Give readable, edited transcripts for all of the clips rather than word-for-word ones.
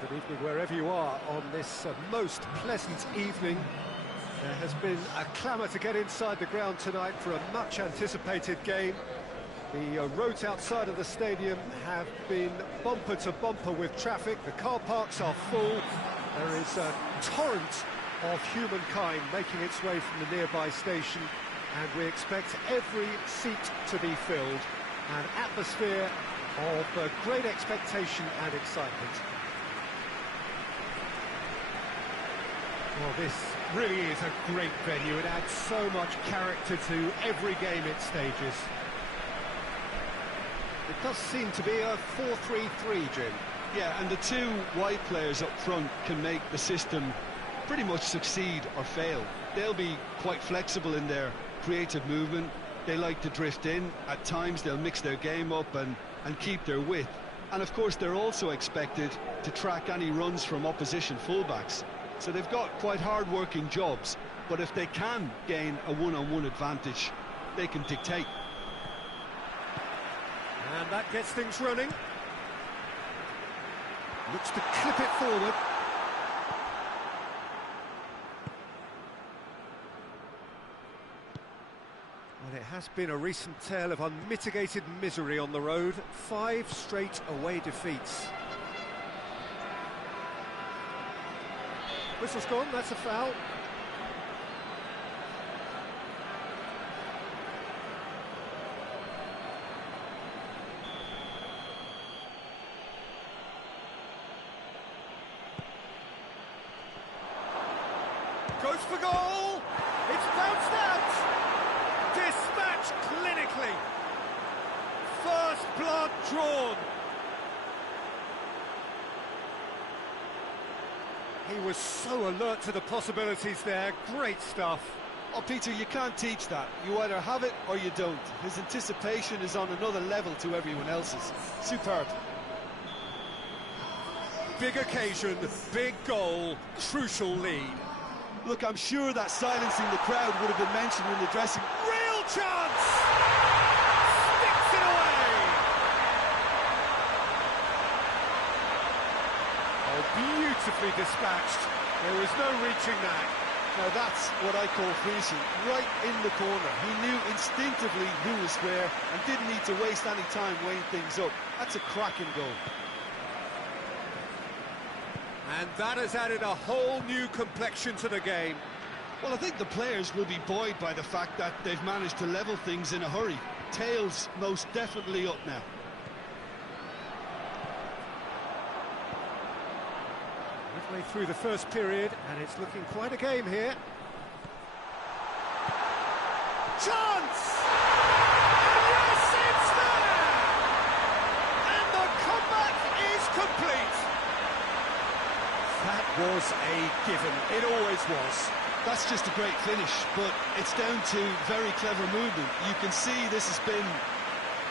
Good evening wherever you are on this most pleasant evening. There has been a clamour to get inside the ground tonight for a much-anticipated game. The roads outside of the stadium have been bumper to bumper with traffic. The car parks are full. There is a torrent of humankind making its way from the nearby station, and we expect every seat to be filled. An atmosphere of great expectation and excitement. Well, this really is a great venue. It adds so much character to every game it stages. It does seem to be a 4-3-3, Jim. Yeah, and the two wide players up front can make the system pretty much succeed or fail. They'll be quite flexible in their creative movement. They like to drift in. At times they'll mix their game up and keep their width. And of course they're also expected to track any runs from opposition fullbacks. So they've got quite hard-working jobs, but if they can gain a one-on-one advantage, they can dictate. And that gets things running. Looks to clip it forward. Well, it has been a recent tale of unmitigated misery on the road. 5 straight away defeats. Whistle's gone, that's a foul. Goes for goal! It's bounced out! Dispatched clinically! First blood drawn! He was so alert to the possibilities there. Great stuff. Oh, Peter, you can't teach that. You either have it or you don't. His anticipation is on another level to everyone else's. Superb. Big occasion, big goal, crucial lead. Look, I'm sure that silencing the crowd would have been mentioned in the dressing room. Real chance! Sticks it away! Oh, beautifully dispatched. There was no reaching that. Now that's what I call finishing, right in the corner. He knew instinctively who was where and didn't need to waste any time weighing things up. That's a cracking goal. And that has added a whole new complexion to the game. Well, I think the players will be buoyed by the fact that they've managed to level things in a hurry. Tails most definitely up now. Midway through the first period, and it's looking quite a game here. Chance! And yes, it's there! And the comeback is complete! That was a given. It always was. That's just a great finish, but it's down to very clever movement. You can see this has been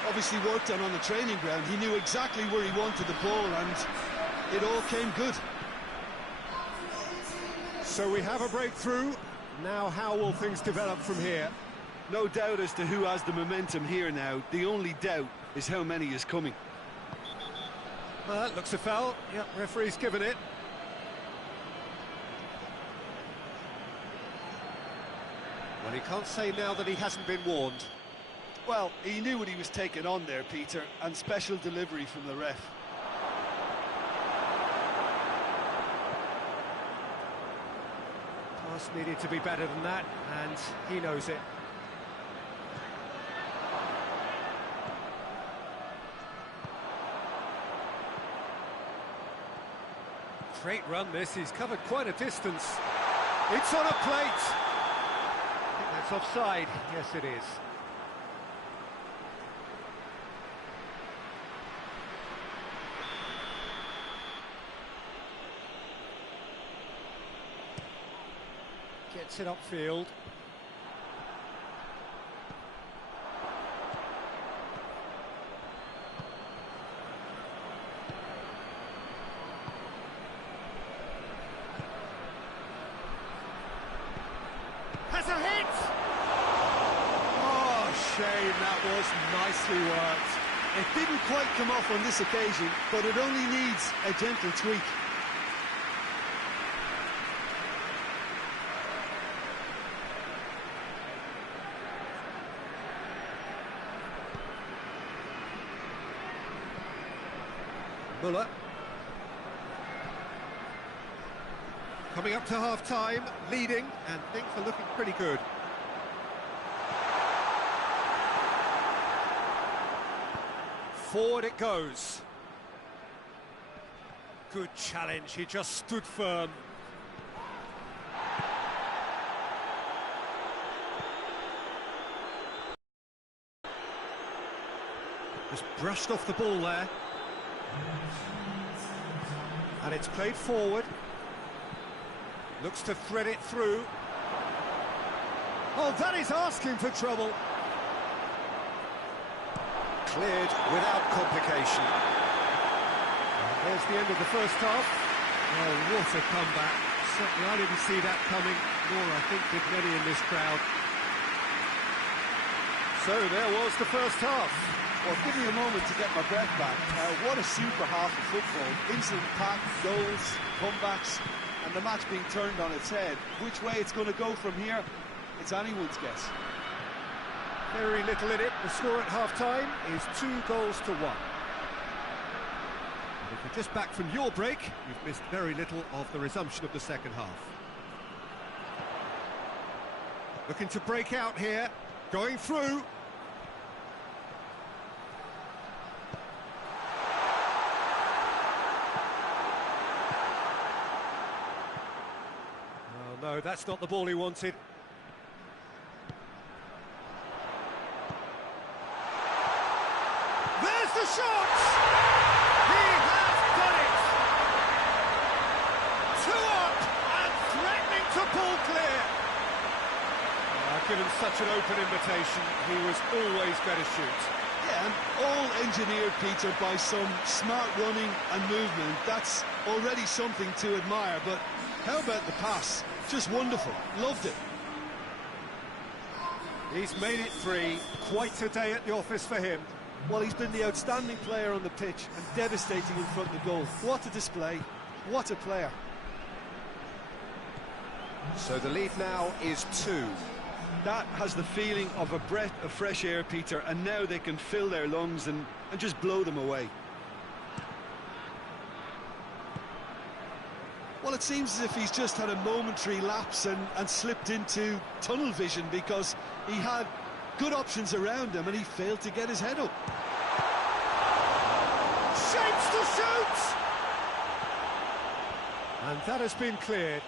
obviously worked on the training ground. He knew exactly where he wanted the ball, and it all came good. So we have a breakthrough. Now how will things develop from here? No doubt as to who has the momentum here now. The only doubt is how many is coming. Well, that looks a foul. Yep, referee's given it. Well, he can't say now that he hasn't been warned. Well, he knew what he was taking on there, Peter, and special delivery from the ref. Pass needed to be better than that, and he knows it. Great run this, he's covered quite a distance. It's on a plate! I think that's offside. Yes, it is. Gets it upfield. Has a hit! Oh, shame, that was nicely worked. It didn't quite come off on this occasion, but it only needs a gentle tweak. Muller. Coming up to half-time, leading, and things are looking pretty good. Forward it goes. Good challenge, he just stood firm. Just brushed off the ball there. And it's played forward. Looks to thread it through. Oh, that is asking for trouble. Cleared without complication. There's the end of the first half. Oh, what a comeback. Certainly I didn't see that coming, nor I think did many in this crowd. So there was the first half. Well, give me a moment to get my breath back. What a super half of football. Instant pack, goals, comebacks, and the match being turned on its head. Which way it's going to go from here, it's anyone's guess. Very little in it. The score at half-time is 2-1. And if you're just back from your break, you've missed very little of the resumption of the second half. Looking to break out here, going through. Oh no, that's not the ball he wanted. There's the shot! He has done it! 2 up and threatening to pull clear. Given such an open invitation, he was always going to shoot. Yeah, and all engineered, Peter, by some smart running and movement. That's already something to admire, but how about the pass? Just wonderful. Loved it. He's made it 3. Quite a day at the office for him. Well, he's been the outstanding player on the pitch and devastating in front of the goal. What a display. What a player. So the lead now is 2. That has the feeling of a breath of fresh air, Peter, and now they can fill their lungs and just blow them away. Well, it seems as if he's just had a momentary lapse and slipped into tunnel vision, because he had good options around him and he failed to get his head up. Shapes to shoot! And that has been cleared.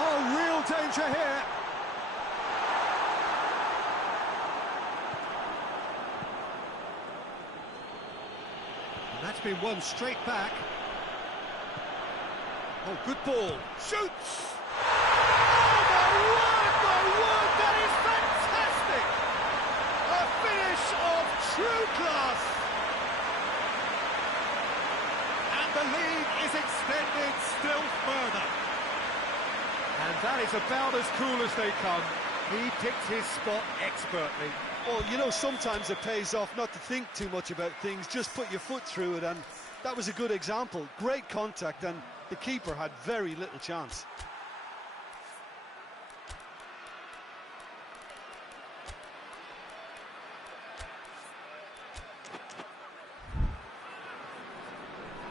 Oh, real danger here. And that's been won straight back. Oh, good ball. Shoots! Oh, my word, that is fantastic! A finish of true class! And the lead is extended still further. And that is about as cool as they come. He picked his spot expertly. Well, you know, sometimes it pays off not to think too much about things, just put your foot through it, and that was a good example. Great contact, and the keeper had very little chance.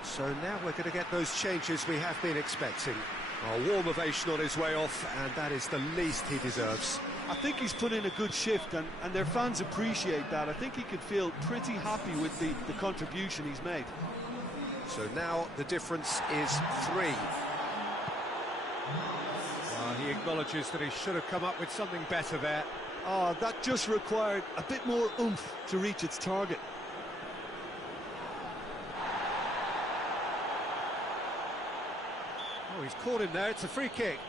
So now we're going to get those changes we have been expecting. A warm ovation on his way off, and that is the least he deserves. I think he's put in a good shift, and their fans appreciate that. I think he could feel pretty happy with the contribution he's made. So now the difference is 3. He acknowledges that he should have come up with something better there. That just required a bit more oomph to reach its target. Oh, he's caught him there. It's a free kick.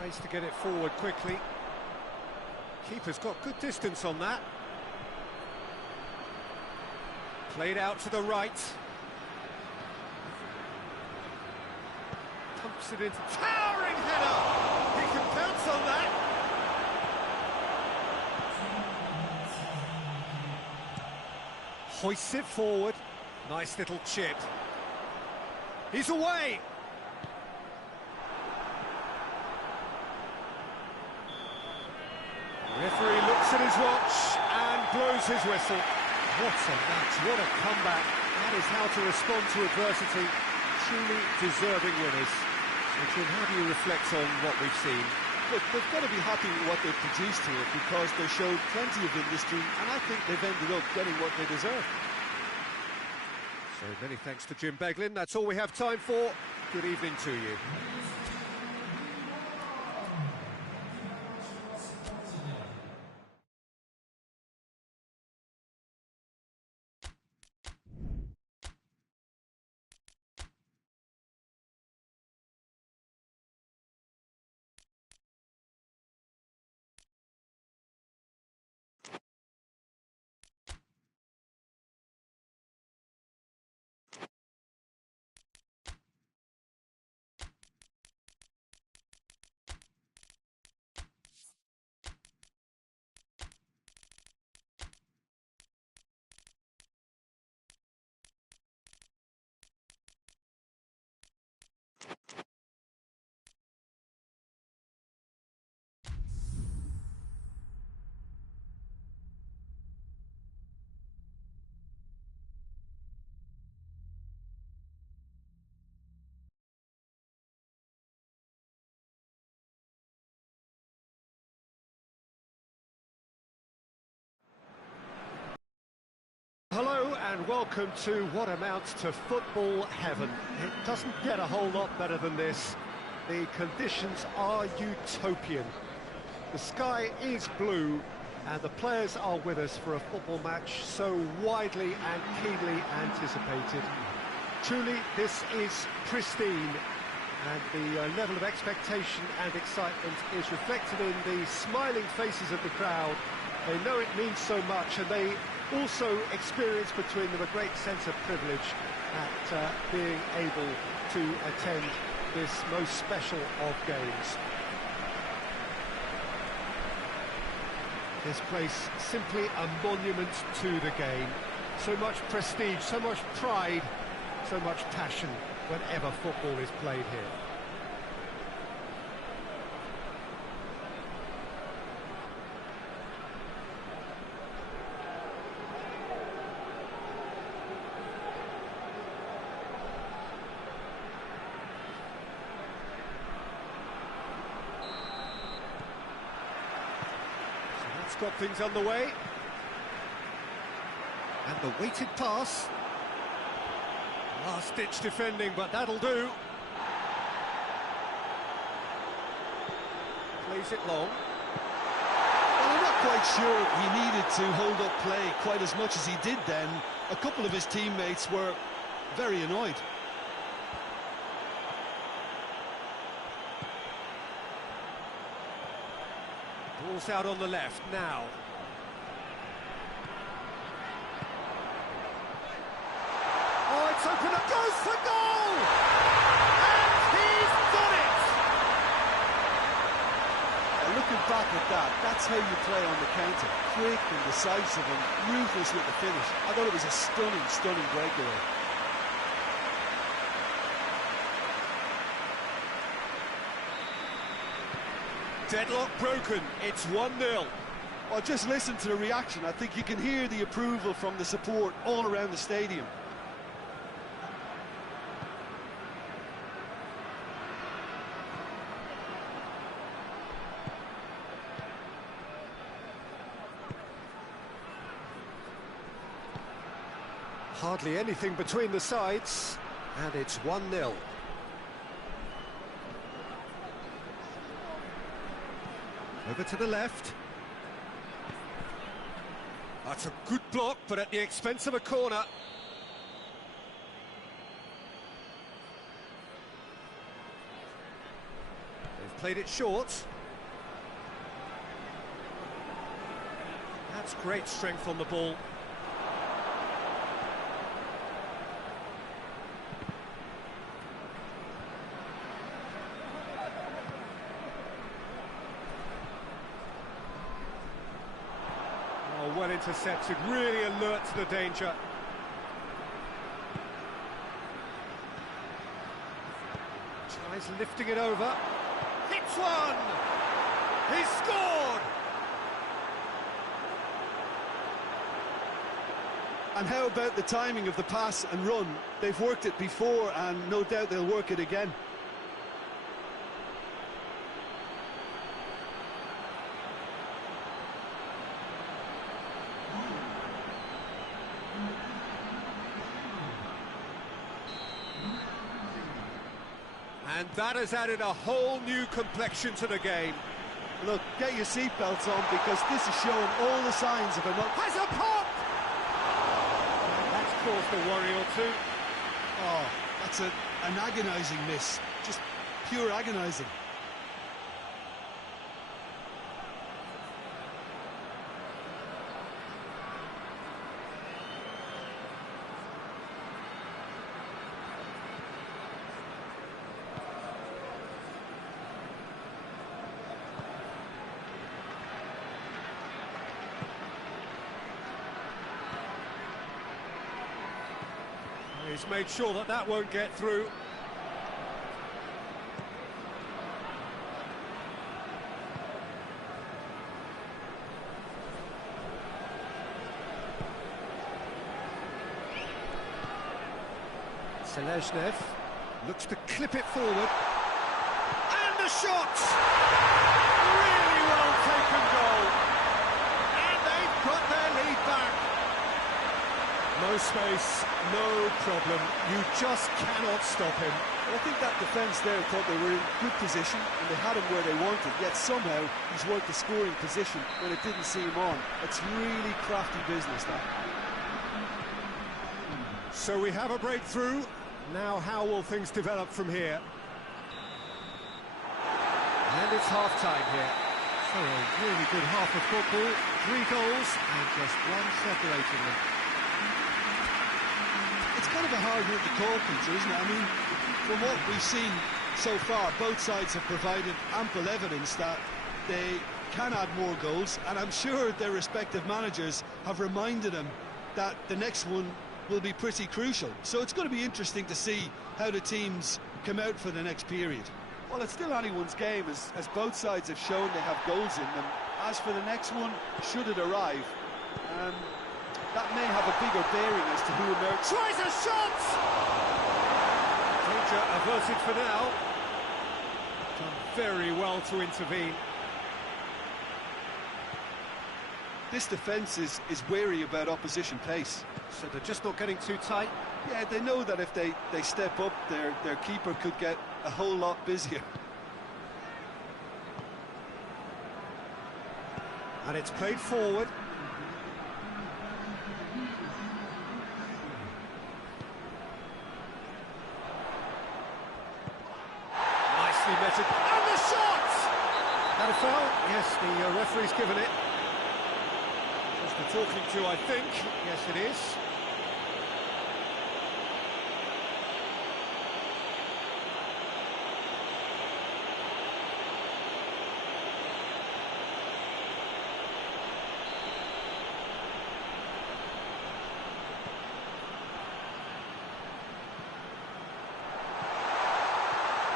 Tries to get it forward quickly. Keeper's got good distance on that. Played out to the right. Pumps it into towering header. He can bounce on that. Hoists it forward. Nice little chip. He's away. Referee looks at his watch and blows his whistle. What a match, what a comeback. That is how to respond to adversity. Truly deserving winners. So, Jim, how do you reflect on what we've seen? Look, they've got to be happy with what they've produced here because they showed plenty of industry, and I think they've ended up getting what they deserve. So many thanks to Jim Beglin. That's all we have time for. Good evening to you. Hello and welcome to what amounts to football heaven. It doesn't get a whole lot better than this. The conditions are utopian. The sky is blue and the players are with us for a football match so widely and keenly anticipated. Truly, this is pristine, and the level of expectation and excitement is reflected in the smiling faces of the crowd. They know it means so much, and they also experience between them a great sense of privilege at being able to attend this most special of games. This place simply a monument to the game. So much prestige, so much pride, so much passion whenever football is played here. Got things underway, and the weighted pass, last-ditch defending, but that'll do. Plays it long. Well, I'm not quite sure he needed to hold up play quite as much as he did then. A couple of his teammates were very annoyed. Ball's out on the left now. Oh, it's open up, goes for goal! And he's done it! Looking back at that, that's how you play on the counter. Quick and decisive and ruthless with the finish. I thought it was a stunning, stunning breakaway. Deadlock broken, it's 1-0. Well, just listen to the reaction. I think you can hear the approval from the support all around the stadium. Hardly anything between the sides, and it's 1-0. Over to the left. That's a good block, but at the expense of a corner. They've played it short. That's great strength on the ball. Well intercepted, really alert to the danger. Tries lifting it over. Hits one! He's scored! And how about the timing of the pass and run? They've worked it before, and no doubt they'll work it again. And that has added a whole new complexion to the game. Look, get your seatbelts on, because this is showing all the signs of Has a pop! That's caused a worry or two. Oh, that's an agonising miss. Just pure agonising. He's made sure that that won't get through. Seleznev looks to clip it forward. And the shot! Really well taken goal. And they've got their lead back. No space, no problem. You just cannot stop him. Well, I think that defence there thought they were in good position and they had him where they wanted, yet somehow he's worked the scoring position when it didn't see him on. It's really crafty business, that. So we have a breakthrough. Now how will things develop from here? And it's half-time here. So a really good half of football. 3 goals and just one separating them. It's kind of a hard one to call, Peter, isn't it? I mean, from what we've seen so far, both sides have provided ample evidence that they can add more goals, and I'm sure their respective managers have reminded them that the next one will be pretty crucial. So it's going to be interesting to see how the teams come out for the next period. Well, it's still anyone's game, as both sides have shown they have goals in them. As for the next one, should it arrive, that may have a bigger bearing as to who emerges. Tries a shot! Danger averted for now. Done very well to intervene. This defence is wary about opposition pace. So they're just not getting too tight. Yeah, they know that if they step up, their keeper could get a whole lot busier. And it's played forward. Nicely meted. And the shot! That a foul? Yes, the referee's given it. Just the talking to, I think. Yes, it is.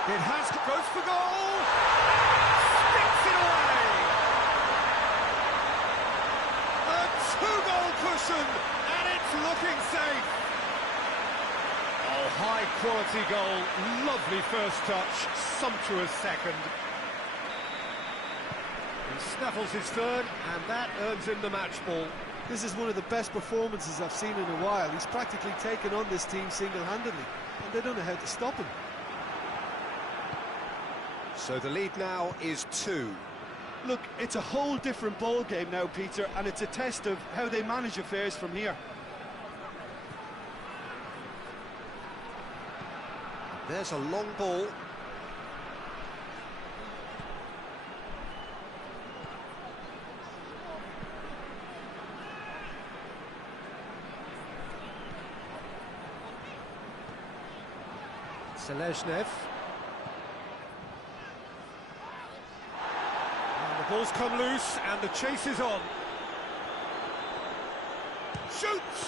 It has goes for goal. Sticks it away. A 2-goal cushion, and it's looking safe. Oh, high quality goal. Lovely first touch. Sumptuous second. He snaffles his third, and that earns him the match ball. This is one of the best performances I've seen in a while. He's practically taken on this team single-handedly, and they don't know how to stop him. So the lead now is 2. Look, it's a whole different ball game now, Peter, and it's a test of how they manage affairs from here. There's a long ball. Seleznev. The ball's come loose and the chase is on. Shoots!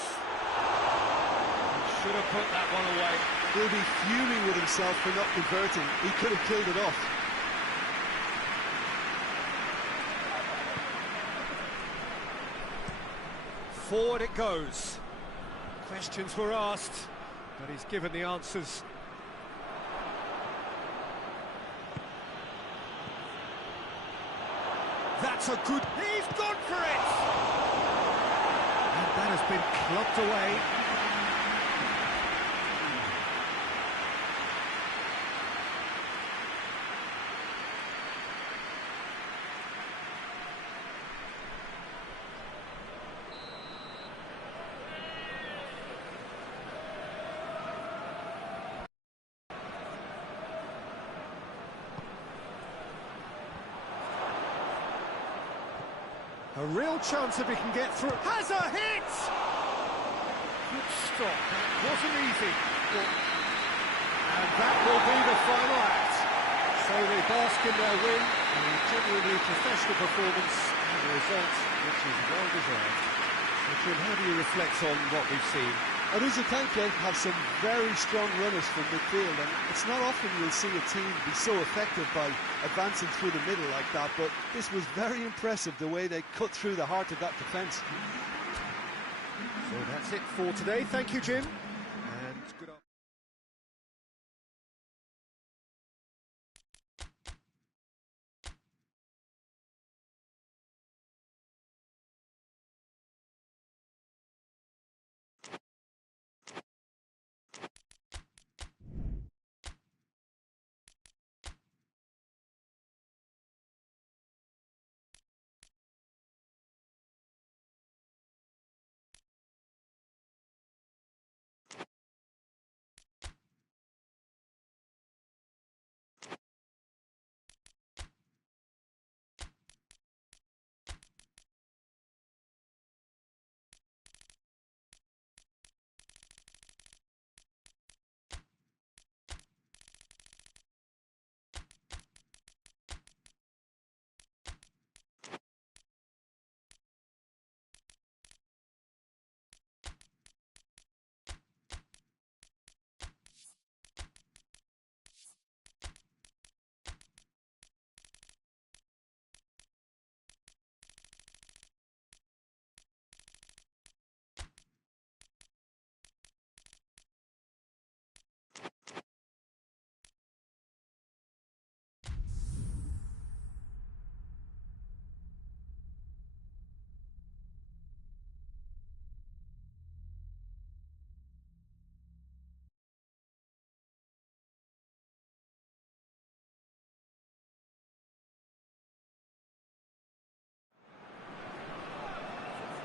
Should have put that one away. He'll be fuming with himself for not converting. He could have killed it off. Forward it goes. Questions were asked, but he's given the answers. That's a good... He's gone for it! And that has been clubbed away. A real chance if he can get through. Has a hit! Good stop. That wasn't easy. And that will be the final act. So they bask in their win, a genuinely professional performance, and a result which is well deserved. So, Jim, how do you reflect on what we've seen? Aruzatanke have some very strong runners from midfield, and it's not often you'll see a team be so effective by advancing through the middle like that, but this was very impressive, the way they cut through the heart of that defence. So that's it for today. Thank you, Jim. And good afternoon.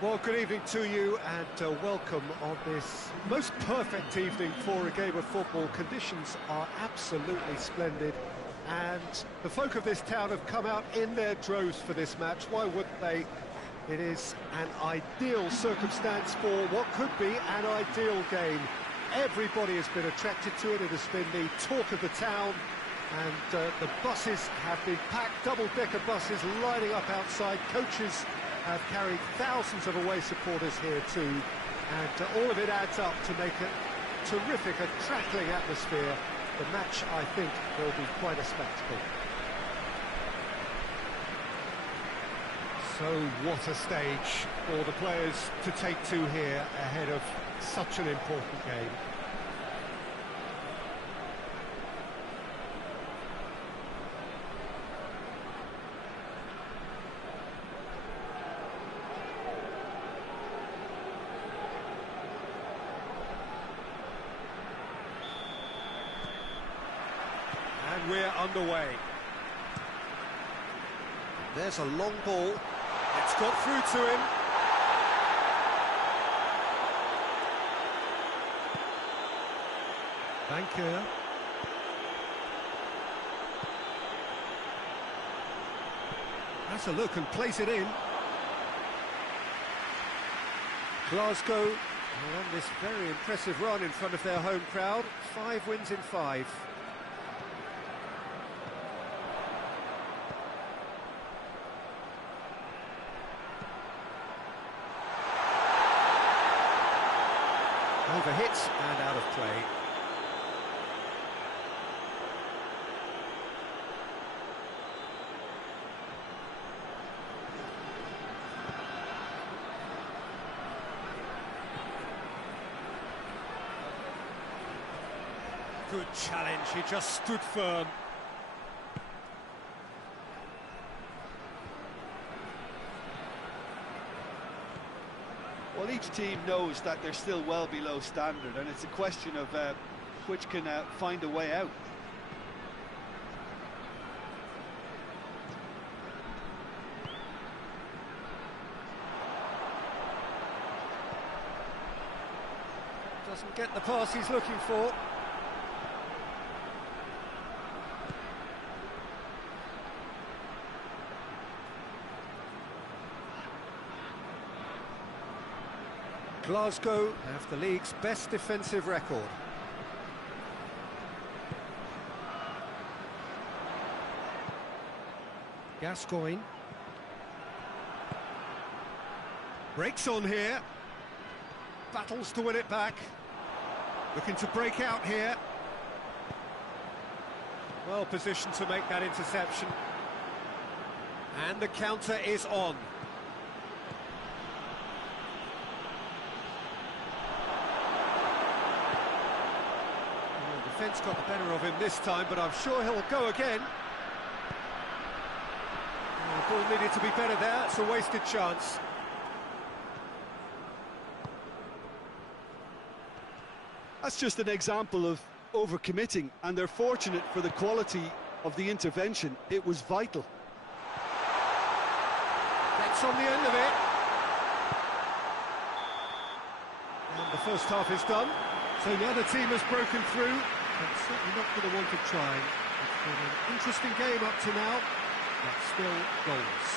Well, good evening to you and welcome on this most perfect evening for a game of football. Conditions are absolutely splendid and the folk of this town have come out in their droves for this match. Why wouldn't they? It is an ideal circumstance for what could be an ideal game. Everybody has been attracted to it. It has been the talk of the town, and the buses have been packed, double-decker buses lining up outside. Coaches have carried thousands of away supporters here too, and all of it adds up to make a terrific, a crackling atmosphere. The match, I think, will be quite a spectacle. So what a stage for the players to take to here ahead of such an important game. And we're underway. There's a long ball. It's got through to him. Banker. That's a look and plays it in. Glasgow are on this very impressive run in front of their home crowd. 5 wins in 5. Overhit and out of play. Good challenge, he just stood firm. Well, each team knows that they're still well below standard, and it's a question of which can find a way out. Doesn't get the pass he's looking for. Glasgow have the league's best defensive record. Gascoigne. Breaks on here. Battles to win it back. Looking to break out here. Well positioned to make that interception. And the counter is on. The defence got the better of him this time, but I'm sure he'll go again. The ball needed to be better there. It's a wasted chance. That's just an example of overcommitting, and they're fortunate for the quality of the intervention. It was vital. Gets on the end of it. And the first half is done. So the other team has broken through, but certainly not going to want to try. It's been an interesting game up to now, but still goals.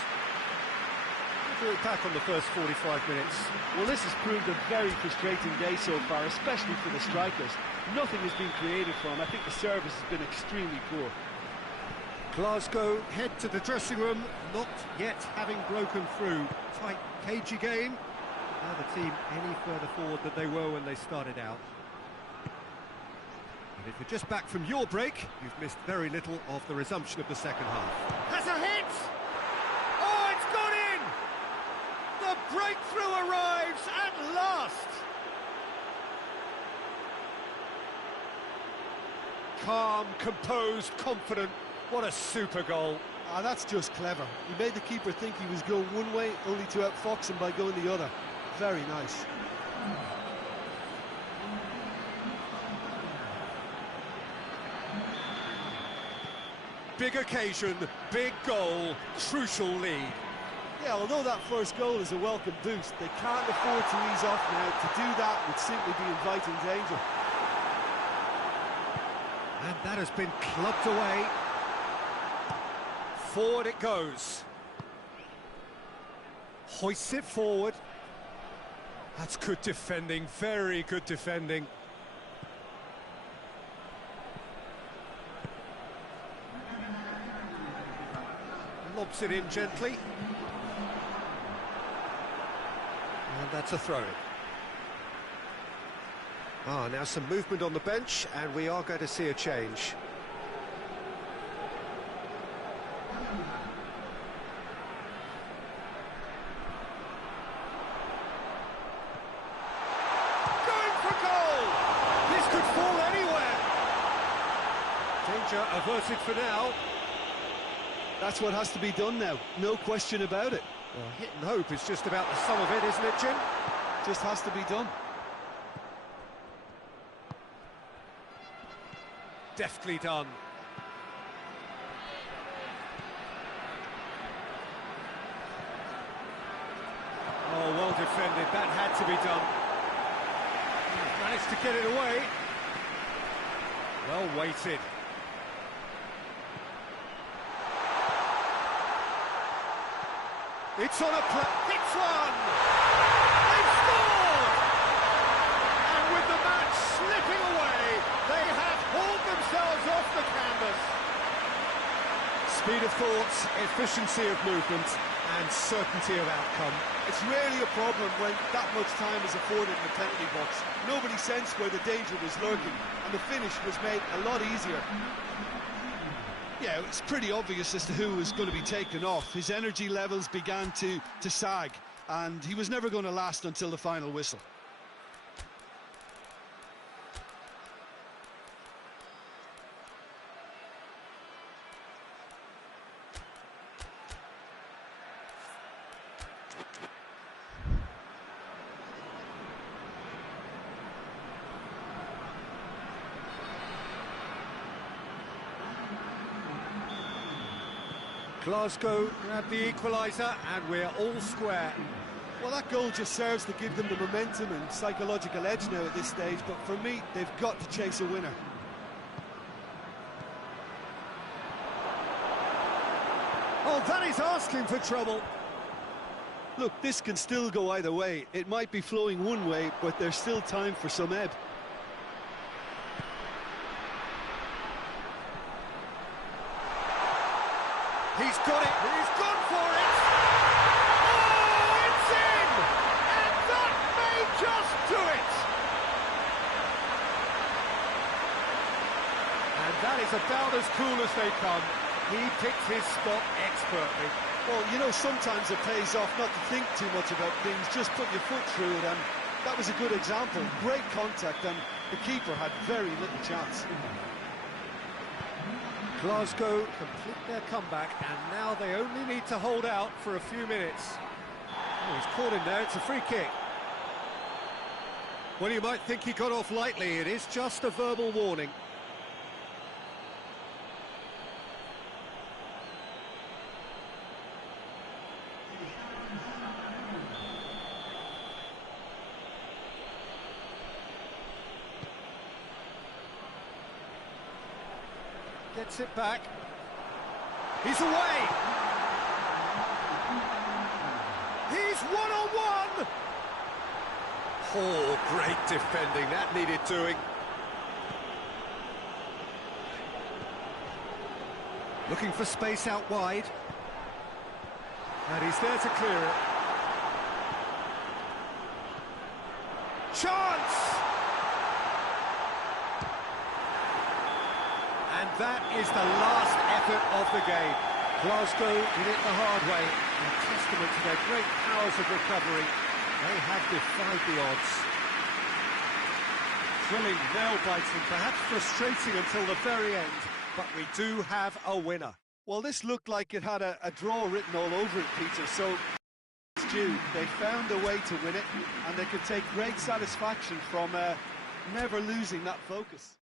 We'll back on the first 45 minutes. Well, this has proved a very frustrating day so far, especially for the strikers. Nothing has been created for them. I think the service has been extremely poor. Glasgow head to the dressing room, not yet having broken through. Tight, cagey game. Now the team any further forward than they were when they started out. And if you're just back from your break, you've missed very little of the resumption of the second half. Has a hit! Oh, it's gone in! The breakthrough arrives at last! Calm, composed, confident. What a super goal. That's just clever. He made the keeper think he was going one way, only to outfox him by going the other. Very nice. Big occasion, big goal, crucial lead. Yeah, although that first goal is a welcome boost, they can't afford to ease off now. To do that would simply be inviting danger. And that has been clubbed away. Forward it goes. Hoists it forward. That's good defending, very good defending. Lobs it in gently. And that's a throw-in. Now some movement on the bench, and we are going to see a change. Going for goal! This could fall anywhere! Danger averted for now. That's what has to be done now, no question about it. Well, hit and hope is just about the sum of it, isn't it, Jim? Just has to be done. Deftly done. Oh, well defended. That had to be done. He's managed to get it away. Well weighted. It's on a it's one! They've scored! And with the match slipping away, they have hauled themselves off the canvas. Speed of thought, efficiency of movement, and certainty of outcome. It's rarely a problem when that much time is afforded in the penalty box. Nobody sensed where the danger was lurking, and the finish was made a lot easier. Yeah, it's pretty obvious as to who was going to be taken off. His energy levels began to sag, and he was never going to last until the final whistle. Glasgow grabbed the equaliser, and we're all square. Well, that goal just serves to give them the momentum and psychological edge now at this stage, but for me, they've got to chase a winner. Oh, that is asking for trouble. Look, this can still go either way. It might be flowing one way, but there's still time for some ebb. He's got it, he's gone for it! Oh, it's in! And that may just do it! And that is about as cool as they come. He picked his spot expertly. Well, you know, sometimes it pays off not to think too much about things, just put your foot through it, and that was a good example. Great contact, and the keeper had very little chance. Glasgow complete their comeback, and now they only need to hold out for a few minutes. Oh, he's caught him there, it's a free kick. Well, you might think he got off lightly, it is just a verbal warning. Gets it back. He's away. He's one-on-one. Oh, great defending. That needed doing. Looking for space out wide. And he's there to clear it. Chance! And that is the last effort of the game. Glasgow did it the hard way, a testament to their great powers of recovery. They have defied the odds. Thrilling, nail-biting, perhaps frustrating until the very end, but we do have a winner. Well, this looked like it had a draw written all over it, Peter, so it's due. They found a way to win it, and they could take great satisfaction from never losing that focus.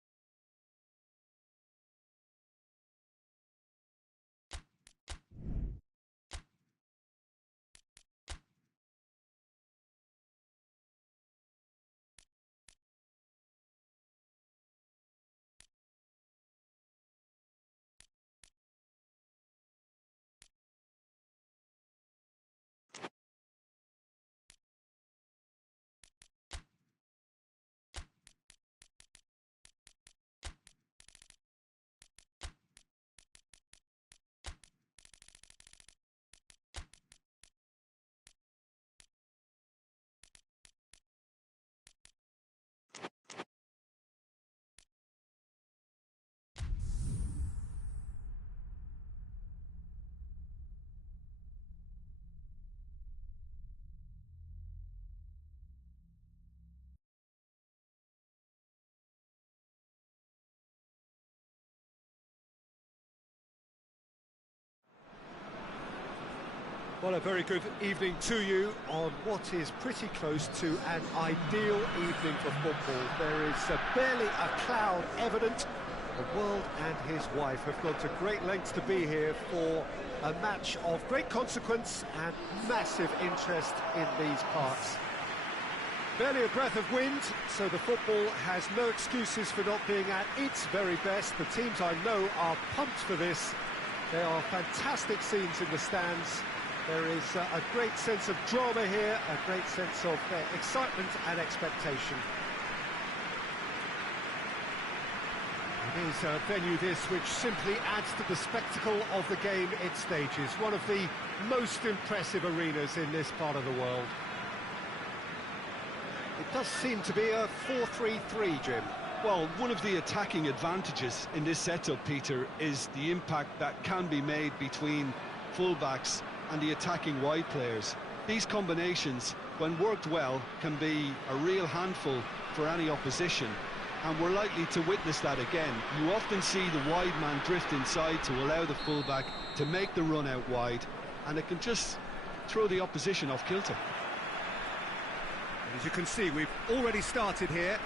Well, a very good evening to you on what is pretty close to an ideal evening for football. There is barely a cloud evident. The world and his wife have gone to great lengths to be here for a match of great consequence and massive interest in these parts. Barely a breath of wind, so the football has no excuses for not being at its very best. The teams I know are pumped for this. There are fantastic scenes in the stands. There is a great sense of drama here, a great sense of excitement and expectation. It is a venue this which simply adds to the spectacle of the game it stages. One of the most impressive arenas in this part of the world. It does seem to be a 4-3-3, Jim. Well, one of the attacking advantages in this setup, Peter, is the impact that can be made between fullbacks and the attacking wide players. These combinations, when worked well, can be a real handful for any opposition, and we're likely to witness that again. You often see the wide man drift inside to allow the fullback to make the run out wide, and it can just throw the opposition off kilter. And as you can see, we've already started here.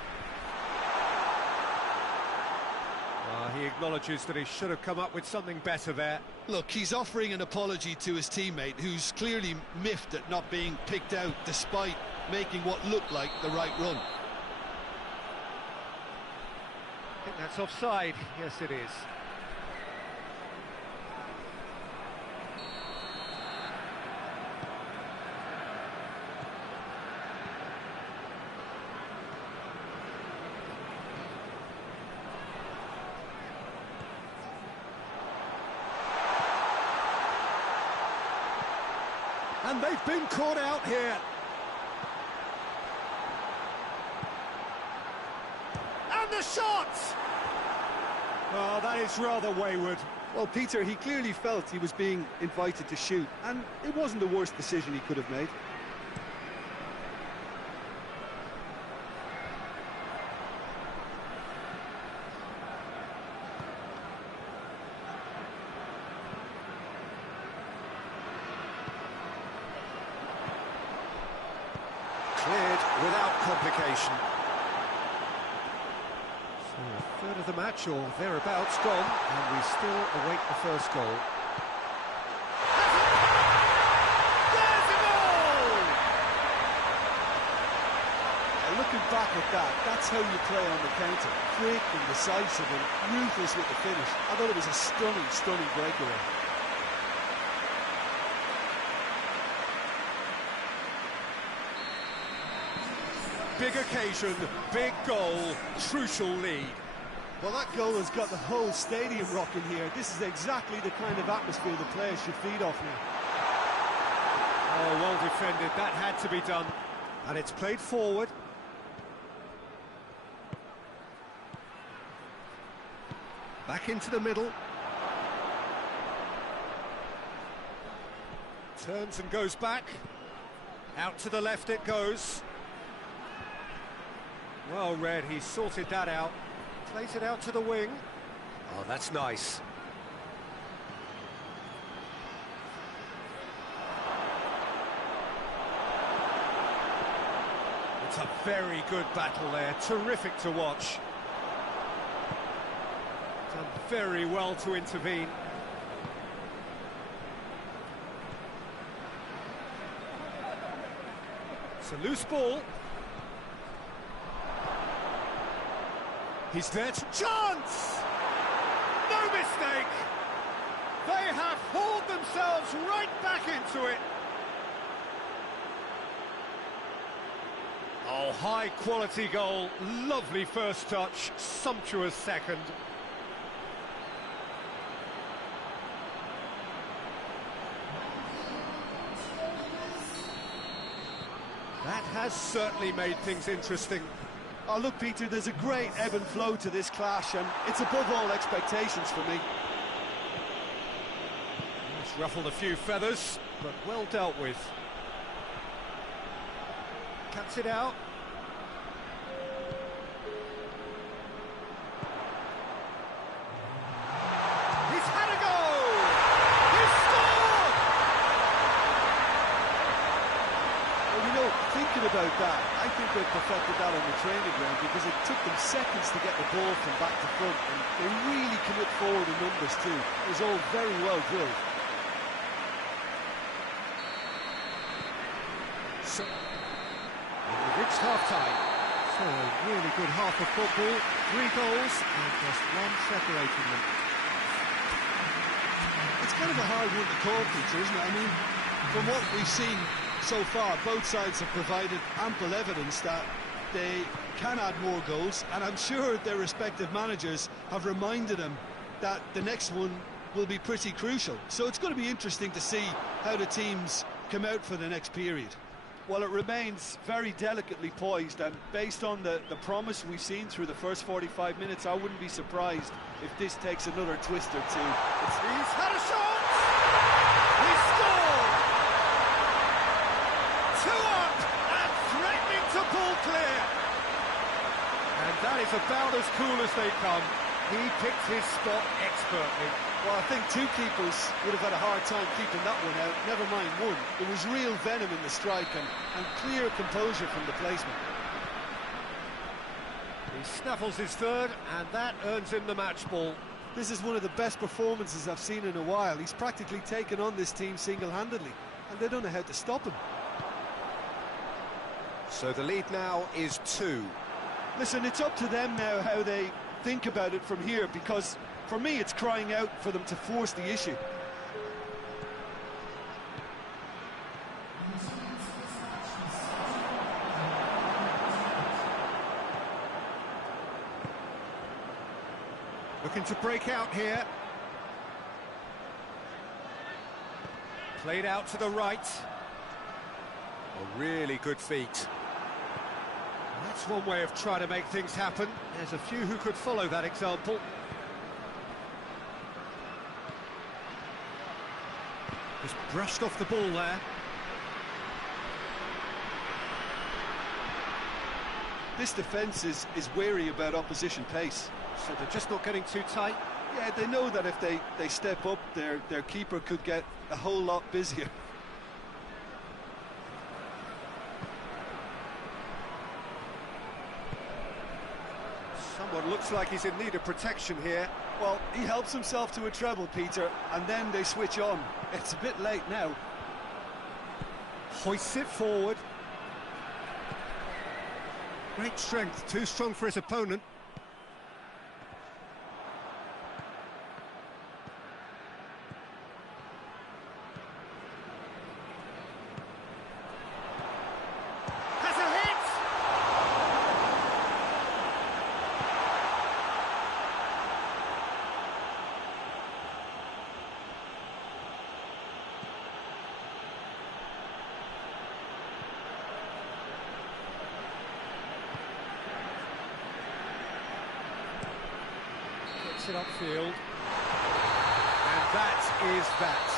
He he acknowledges that he should have come up with something better there. Look, he's offering an apology to his teammate, who's clearly miffed at not being picked out despite making what looked like the right run. I think that's offside. Yes, it is. And they've been caught out here. And the shot! Oh, that is rather wayward. Well, Peter, he clearly felt he was being invited to shoot, and it wasn't the worst decision he could have made. Cleared without complication. So a third of the match or thereabouts gone, and we still await the first goal. There's a goal! Looking back at that, that's how you play on the counter. Quick and decisive and ruthless with the finish. I thought it was a stunning, stunning breakaway. Big occasion, big goal, crucial lead. Well, that goal has got the whole stadium rocking here. This is exactly the kind of atmosphere the players should feed off now. Oh, well defended, that had to be done. And it's played forward. Back into the middle. Turns and goes back. Out to the left it goes. Well read, he sorted that out. Plays it out to the wing. Oh, that's nice. It's a very good battle there, terrific to watch. Done very well to intervene. It's a loose ball. He's there to chance! No mistake! They have hauled themselves right back into it. Oh, high quality goal, lovely first touch, sumptuous second. That has certainly made things interesting. Oh, look, Peter, there's a great ebb and flow to this clash, and it's above all expectations for me. It's ruffled a few feathers, but well dealt with. Cuts it out. He's had a goal! He's scored! Well, you know, thinking about that, I think they perfected that on the training ground because it took them seconds to get the ball from back to front, and they really commit forward in numbers too. It was all very well drilled. So, we've reached half-time. So a really good half of football, 3 goals and just one separating them. It's kind of a hard one to call, Peter, isn't it? I mean, from what we've seen so far, both sides have provided ample evidence that they can add more goals, and I'm sure their respective managers have reminded them that the next one will be pretty crucial. So it's going to be interesting to see how the teams come out for the next period. Well, it remains very delicately poised, and based on the promise we've seen through the first 45 minutes, I wouldn't be surprised if this takes another twist or two. He's had a shot! He scored! 2 up and threatening to pull clear. And that is about as cool as they come. He picked his spot expertly. Well, I think 2 keepers would have had a hard time keeping that one out, never mind 1. There was real venom in the strike and clear composure from the placement. He snaffles his third, and that earns him the match ball. This is one of the best performances I've seen in a while. He's practically taken on this team single-handedly, and they don't know how to stop him. So the lead now is 2. Listen, it's up to them now how they think about it from here, because for me it's crying out for them to force the issue. Looking to break out here. Played out to the right. A really good feat. That's one way of trying to make things happen. There's a few who could follow that example. Just brushed off the ball there. This defence is wary about opposition pace. So they're just not getting too tight. Yeah, they know that if they step up, their keeper could get a whole lot busier. Someone looks like he's in need of protection here. Well, he helps himself to a treble, Peter, and then they switch on. It's a bit late now. Hoists it forward. Great strength, too strong for his opponent. It upfield, and that is that.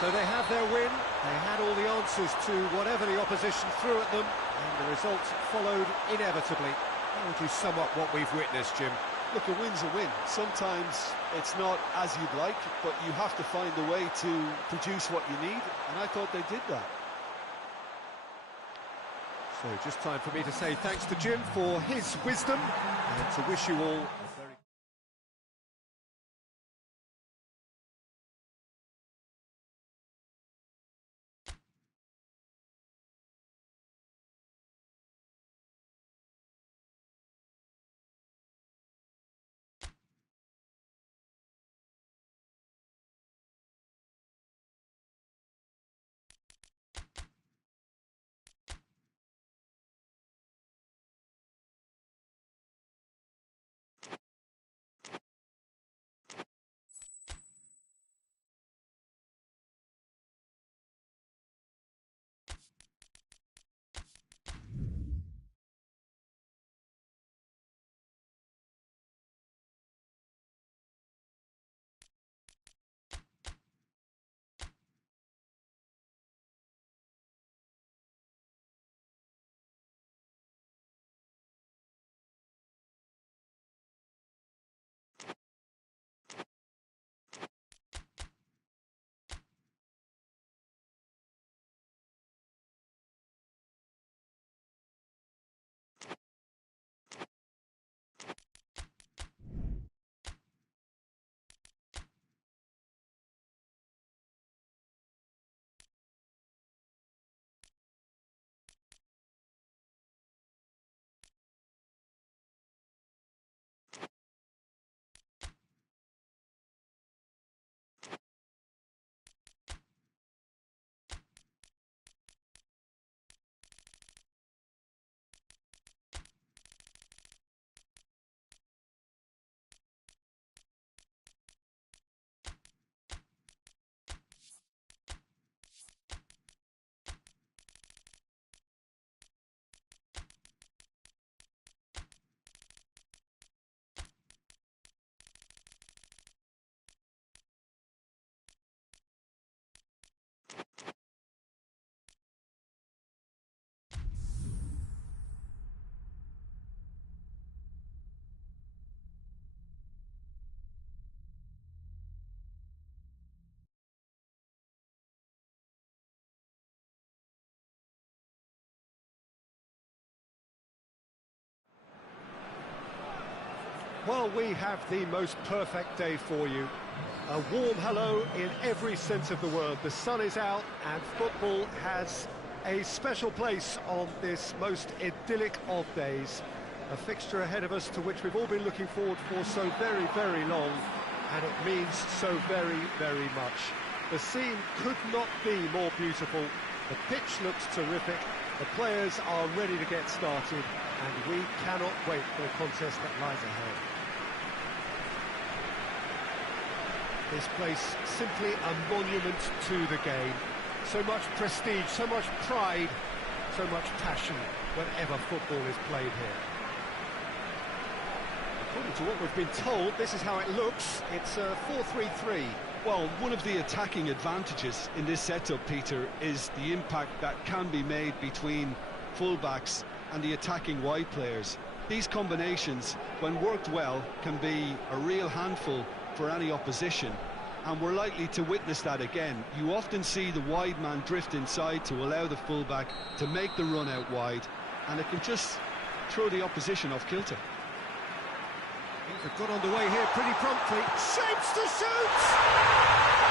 So they have their win. They had all the answers to whatever the opposition threw at them, and the results followed inevitably. How would you sum up what we've witnessed, Jim? Look, a win's a win. Sometimes it's not as you'd like, but you have to find a way to produce what you need, and I thought they did that. So just time for me to say thanks to Jim for his wisdom, and to wish you all a very Well, we have the most perfect day for you. A warm hello in every sense of the word. The sun is out and football has a special place on this most idyllic of days. A fixture ahead of us to which we've all been looking forward for so very, very long, and it means so very, very much. The scene could not be more beautiful. The pitch looks terrific. The players are ready to get started, and we cannot wait for the contest that lies ahead. This place simply a monument to the game. So much prestige, so much pride, so much passion whenever football is played here. According to what we've been told, this is how it looks. It's a 4-3-3. Well, one of the attacking advantages in this setup, Peter, is the impact that can be made between fullbacks and the attacking wide players. These combinations, when worked well, can be a real handful for any opposition, and we're likely to witness that again. You often see the wide man drift inside to allow the fullback to make the run out wide, and it can just throw the opposition off kilter. Things have got underway here pretty promptly. Shapes to shoot!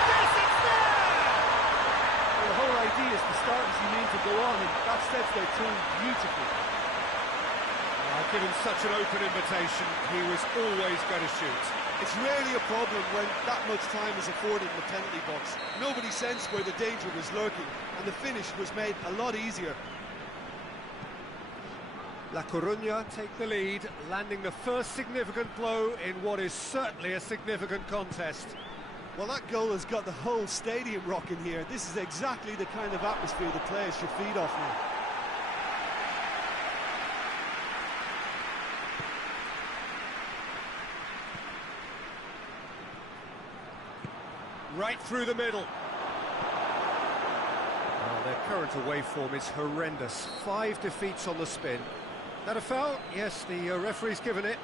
Yes, it's there! Well, the whole idea is to start as you mean to go on, and that sets their tone beautifully. I've given such an open invitation, he was always going to shoot. It's rarely a problem when that much time is afforded in the penalty box. Nobody sensed where the danger was lurking, and the finish was made a lot easier. La Coruña take the lead, landing the first significant blow in what is certainly a significant contest. Well, that goal has got the whole stadium rocking here. This is exactly the kind of atmosphere the players should feed off now. Right through the middle. Well, their current away form is horrendous. 5 defeats on the spin. That a foul? Yes, the referee's given it.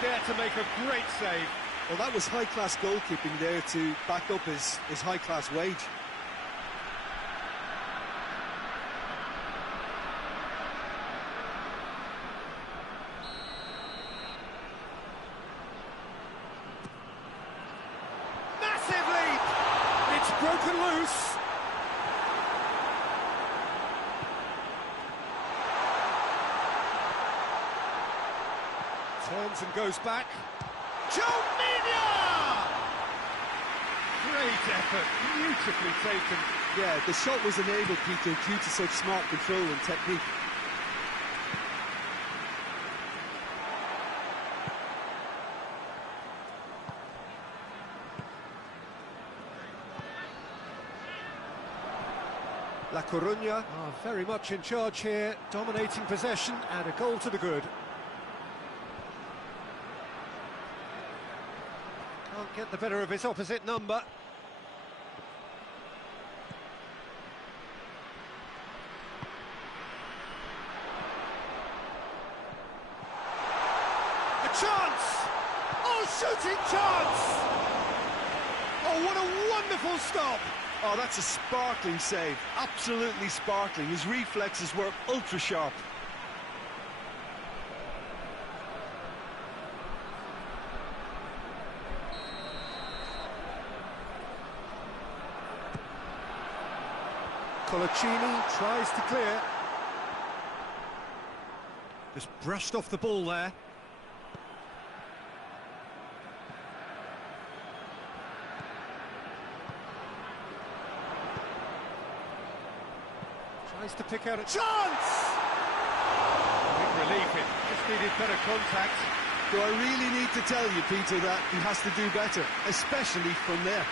There to make a great save. Well, that was high-class goalkeeping there to back up his high-class wage. Massive leap! It's broken loose. Turns and goes back. Jominia! Great effort, beautifully taken. Yeah, the shot was enabled, Peter, due to such smart control and technique. La Coruña are very much in charge here, dominating possession and a goal to the good. Can't get the better of his opposite number. A chance! Oh, shooting chance! Oh, what a wonderful stop! Oh, that's a sparkling save. Absolutely sparkling. His reflexes were ultra-sharp. Colaccini tries to clear. Just brushed off the ball there. Tries to pick out a chance! Big relief, it just needed better contact. Do I really need to tell you, Peter, that he has to do better, especially from there?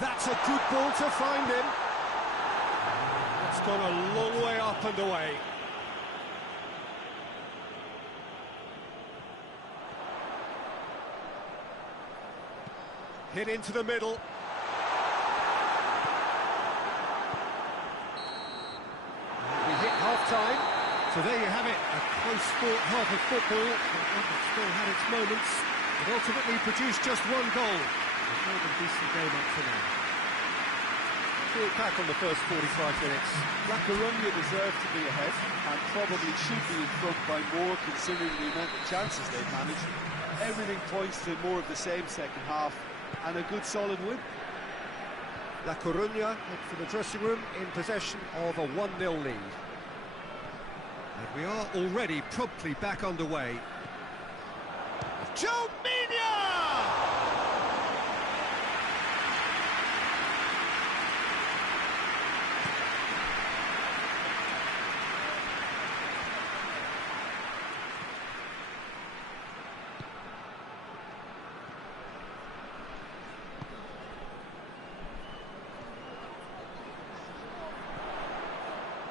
That's a good ball to find him. gone a long way up and away. Hit into the middle. We hit half-time. So there you have it, a close-fought half of football. It still had its moments. It ultimately produced just one goal. A more than decent game up to now. Thought back on the first 45 minutes. La Coruña deserved to be ahead and probably should be in front by more considering the amount of chances they've managed. Everything points to more of the same second half and a good solid win. La Coruña head for the dressing room in possession of a 1-0 lead. And we are already promptly back underway.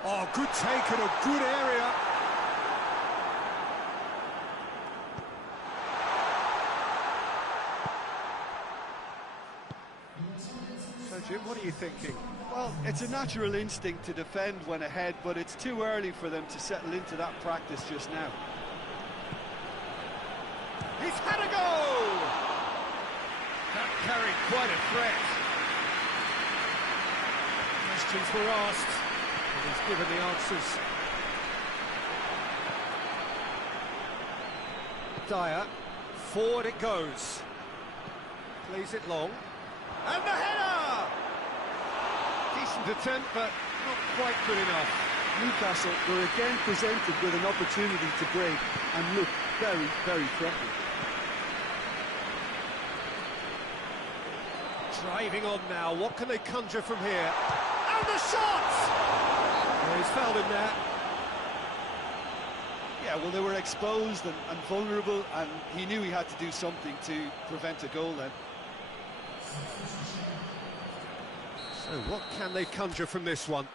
Oh, good take in a good area. So, Jim, what are you thinking? Well, it's a natural instinct to defend when ahead, but it's too early for them to settle into that practice just now. He's had a go! That carried quite a threat. Questions were asked. He's given the answers. Dyer, forward it goes. Plays it long. And the header! Decent attempt, but not quite good enough. Newcastle were again presented with an opportunity to break and look very, very threatening. Driving on now, what can they conjure from here? And the shot! Well, he's fouled him there. Yeah, well, they were exposed and vulnerable, and he knew he had to do something to prevent a goal then. So what can they conjure from this one?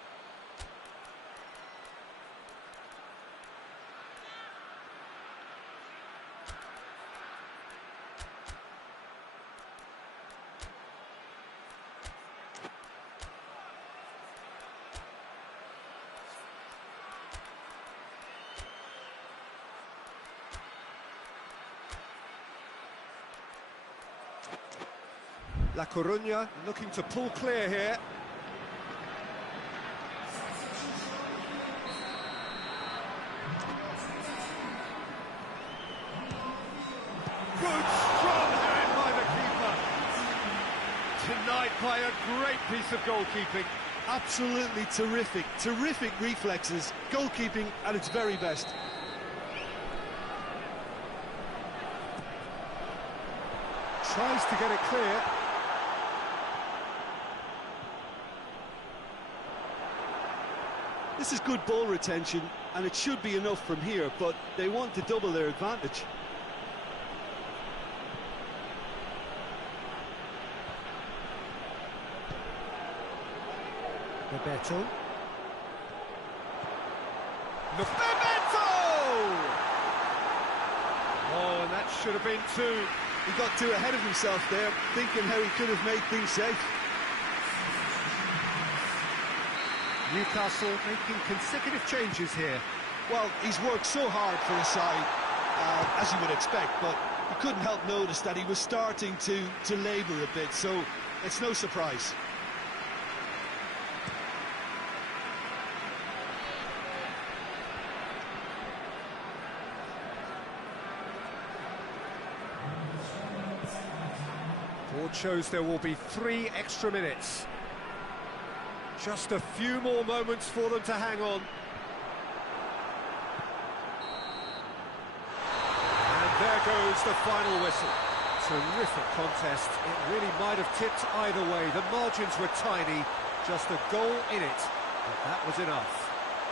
La Coruña looking to pull clear here. Good, strong hand by the keeper. Denied by a great piece of goalkeeping. Absolutely terrific, terrific reflexes. Goalkeeping at its very best. Tries to get it clear. This is good ball retention, and it should be enough from here, but they want to double their advantage. Bebeto. Bebeto! Oh, and that should have been two. He got too ahead of himself there, thinking how he could have made things safe. Newcastle making consecutive changes here. Well, he's worked so hard for his side, as you would expect, but you couldn't help notice that he was starting to labour a bit, so it's no surprise. Board shows there will be 3 extra minutes. Just a few more moments for them to hang on. And there goes the final whistle. Terrific contest. It really might have tipped either way. The margins were tiny, just a goal in it. But that was enough.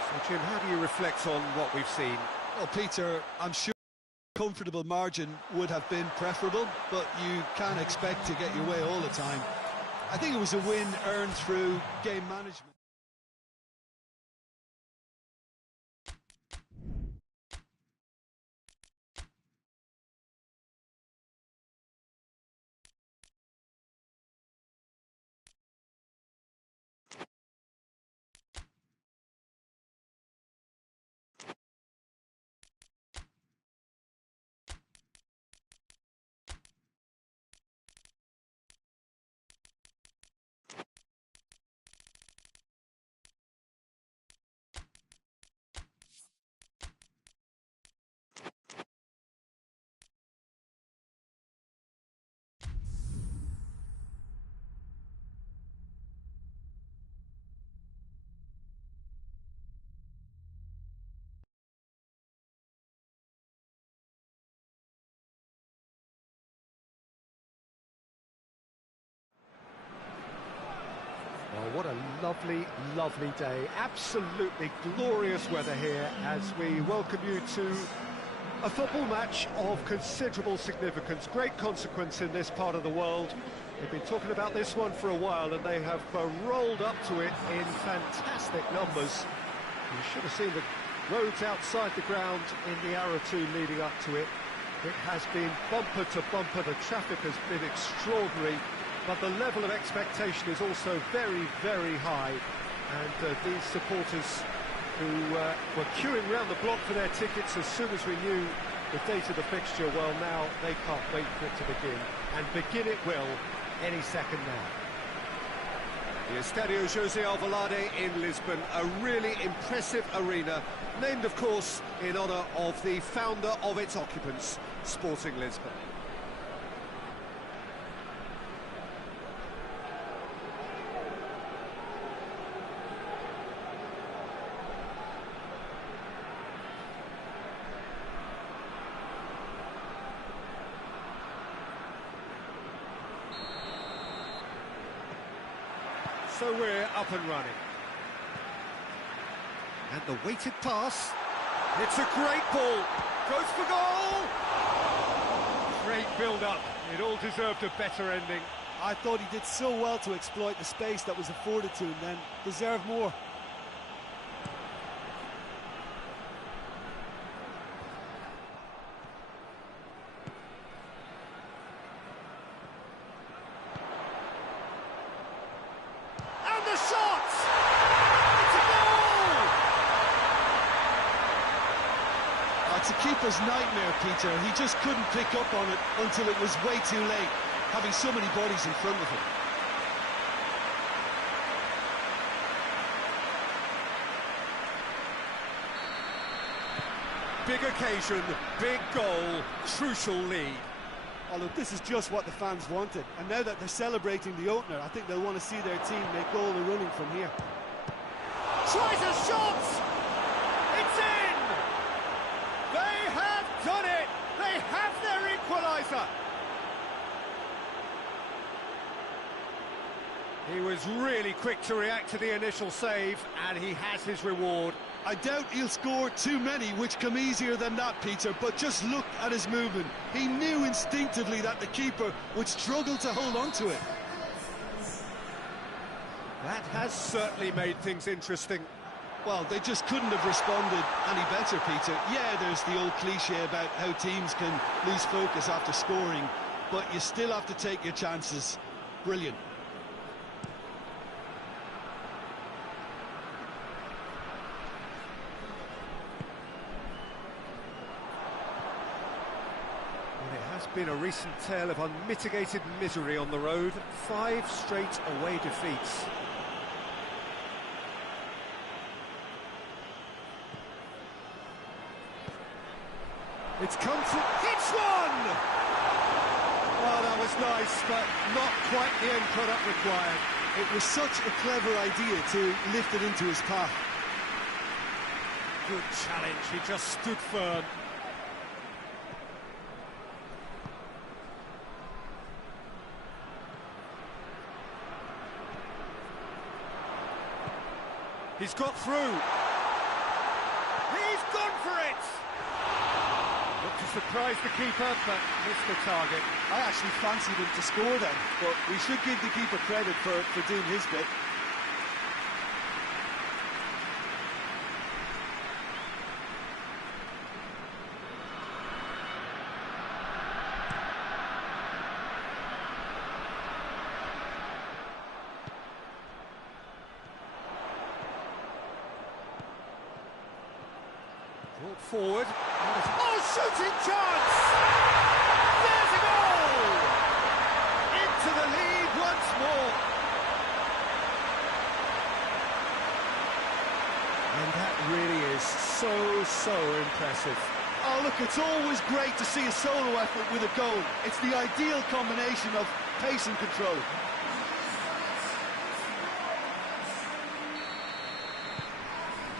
So, Jim, how do you reflect on what we've seen? Well, Peter, I'm sure a comfortable margin would have been preferable, but you can't expect to get your way all the time. I think it was a win earned through game management. lovely, lovely day. Absolutely glorious weather here as we welcome you to a football match of considerable significance, great consequence in this part of the world. They've been talking about this one for a while and they have rolled up to it in fantastic numbers. You should have seen the roads outside the ground in the hour or two leading up to it. It has been bumper to bumper, the traffic has been extraordinary, but the level of expectation is also very, very high. And these supporters who were queuing round the block for their tickets as soon as we knew the date of the fixture, well, now they can't wait for it to begin. And begin it will any second now. The Estadio José Alvalade in Lisbon, a really impressive arena, named, of course, in honour of the founder of its occupants, Sporting Lisbon. So we're up and running. And the weighted pass. It's a great ball. Goes for goal! Great build-up. It all deserved a better ending. I thought he did so well to exploit the space that was afforded to him then. Deserved more. It's a keeper's nightmare, Peter. He just couldn't pick up on it until it was way too late, having so many bodies in front of him. Big occasion, big goal, crucial lead. Oh, look, this is just what the fans wanted. And now that they're celebrating the opener, I think they'll want to see their team make all the running from here. Tries a shot! It's in! They have done it! They have their equaliser! He was really quick to react to the initial save, and he has his reward. I doubt he'll score too many which come easier than that, Peter, but just look at his movement. He knew instinctively that the keeper would struggle to hold on to it. That has certainly made things interesting. Well, they just couldn't have responded any better, Peter. Yeah, there's the old cliche about how teams can lose focus after scoring, but you still have to take your chances. Brilliant. Well, it has been a recent tale of unmitigated misery on the road. 5 straight away defeats. It's come from... It's one! Oh, that was nice, but not quite the end product required. It was such a clever idea to lift it into his path. Good challenge, he just stood firm. He's got through. He's gone for it! Looked to surprise the keeper, but missed the target. I actually fancied him to score then, but we should give the keeper credit for doing his bit. Brought forward. Oh, shooting chance! There's a goal! Into the lead once more. And that really is so impressive. Oh, look, it's always great to see a solo effort with a goal. It's the ideal combination of pace and control.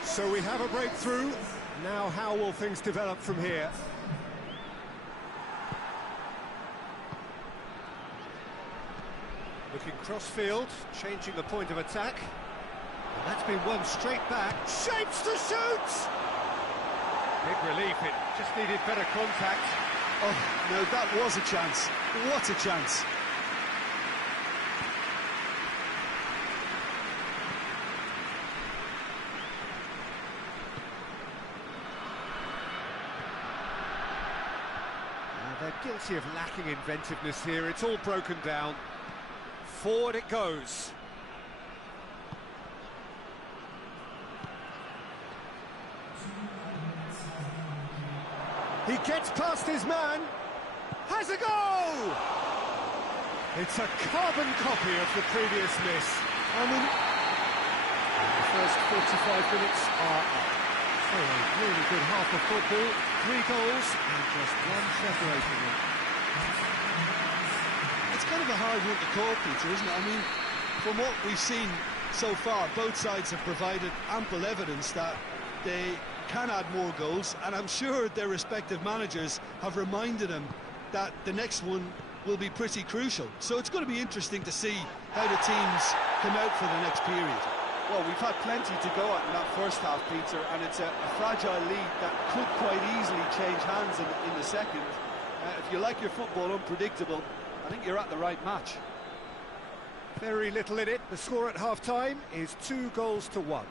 So we have a breakthrough. Now how will things develop from here? Looking cross-field, changing the point of attack. That's been one straight back. Shapes to shoot! Big relief, it just needed better contact. Oh, no, that was a chance. What a chance. They're guilty of lacking inventiveness here. It's all broken down. Forward it goes. He gets past his man. Has a goal! It's a carbon copy of the previous miss. I mean, the first 45 minutes are up. So a really good half of football. 3 goals and just one separating them. it's kind of a hard one to call, Peter, isn't it? I mean, from what we've seen so far, both sides have provided ample evidence that they can add more goals, and I'm sure their respective managers have reminded them that the next one will be pretty crucial. So it's going to be interesting to see how the teams come out for the next period. Well, we've had plenty to go at in that first half, Peter, and it's a fragile lead that could quite easily change hands in the second. If you like your football unpredictable, I think you're at the right match. Very little in it. The score at half-time is 2-1.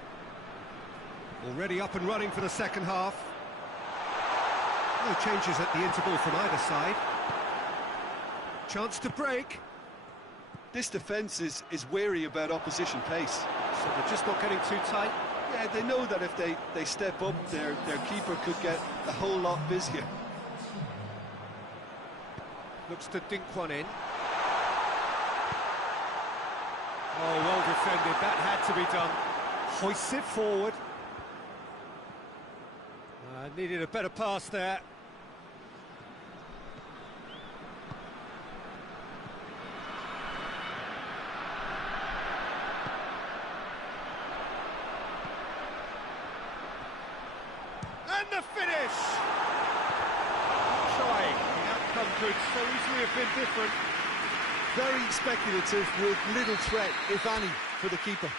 Already up and running for the second half. No changes at the interval from either side. Chance to break. This defence is wary about opposition pace. So they're just not getting too tight. Yeah, they know that if they step up, their keeper could get a whole lot busier. Looks to dink one in. Oh, well defended. That had to be done. Hoists it forward. Needed a better pass there. And the finish! Trying. The outcome could so easily have been different. Very speculative with little threat, if any, for the keeper.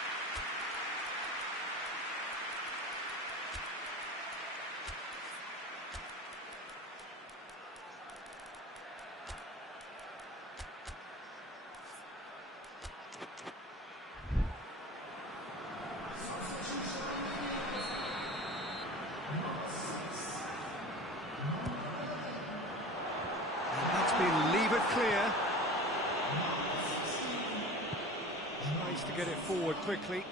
Been levered clear. Tries to get it forward quickly.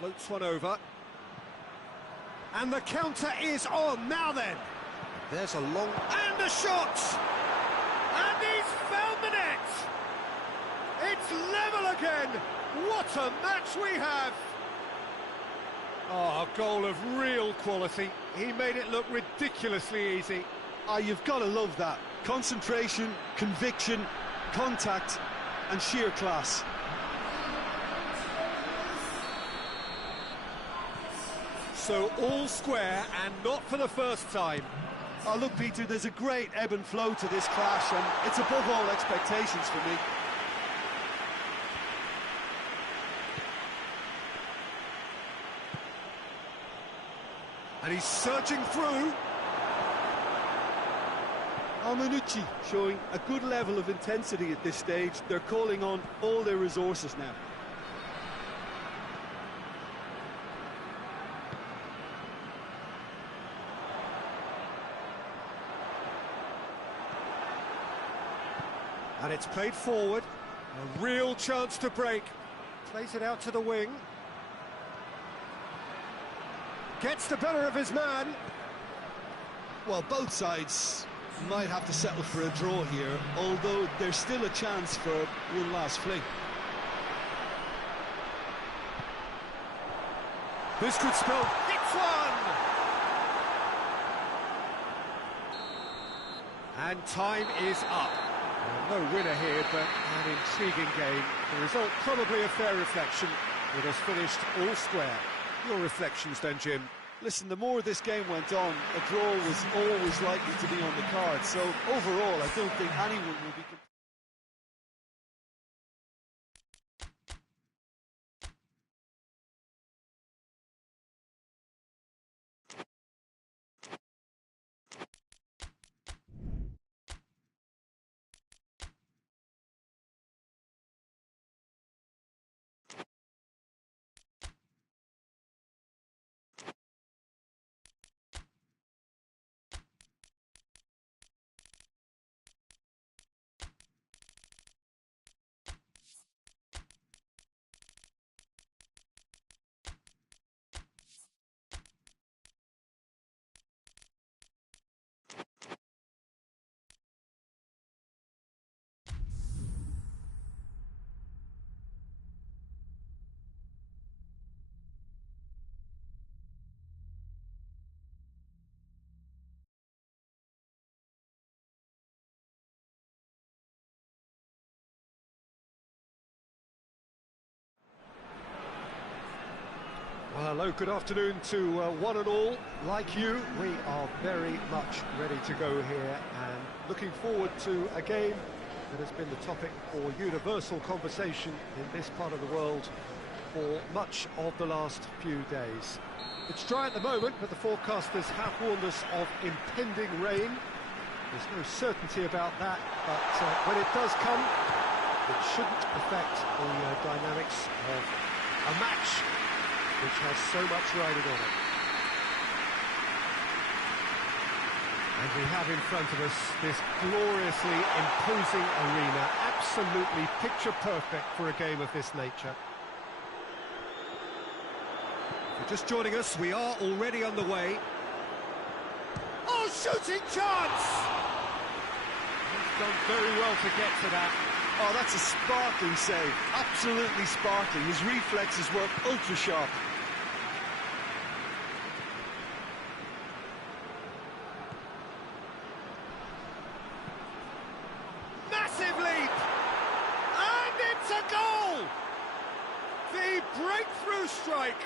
Floats one over. And the counter is on. Now then. There's a long... And a shot! And he's found the net! It's level again! What a match we have! Oh, a goal of real quality. He made it look ridiculously easy. You've got to love that. Concentration, conviction, contact, and sheer class. So all square, and not for the first time. Oh, look, Peter, there's a great ebb and flow to this clash, and it's above all expectations for me. And he's surging through. Manucci showing a good level of intensity at this stage. They're calling on all their resources now. And it's played forward. A real chance to break. Plays it out to the wing. Gets the better of his man. Well, both sides might have to settle for a draw here, although there's still a chance for one last fling. This could spell hits one! And time is up. Well, no winner here, but an intriguing game. The result probably a fair reflection. It has finished all square. Your reflections then, Jim? Listen, the more this game went on, a draw was always likely to be on the card. So overall, I don't think anyone will be Well, hello, good afternoon to one and all. Like you, we are very much ready to go here and looking forward to a game that has been the topic for universal conversation in this part of the world for much of the last few days. It's dry at the moment, but the forecasters have warned us of impending rain. There's no certainty about that, but when it does come, it shouldn't affect the dynamics of a match which has so much riding on it. And we have in front of us this gloriously imposing arena, absolutely picture perfect for a game of this nature. If you're just joining us, we are already underway. Oh, shooting chance! He's done very well to get to that. Oh, that's a sparkling save, absolutely sparkling. His reflexes were ultra sharp. Massive leap! And it's a goal! The breakthrough strike!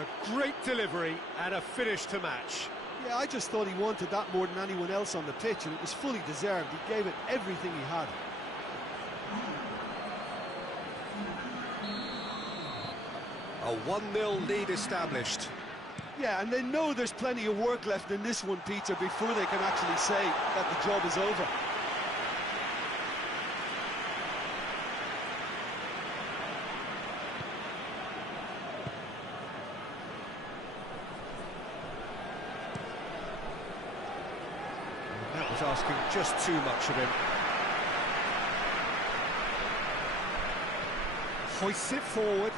A great delivery and a finish to match. Yeah, I just thought he wanted that more than anyone else on the pitch, and it was fully deserved. He gave it everything he had. A 1-0 lead established. Yeah, and they know there's plenty of work left in this one, Peter, before they can actually say that the job is over. That was asking just too much of him. Hoists it forward.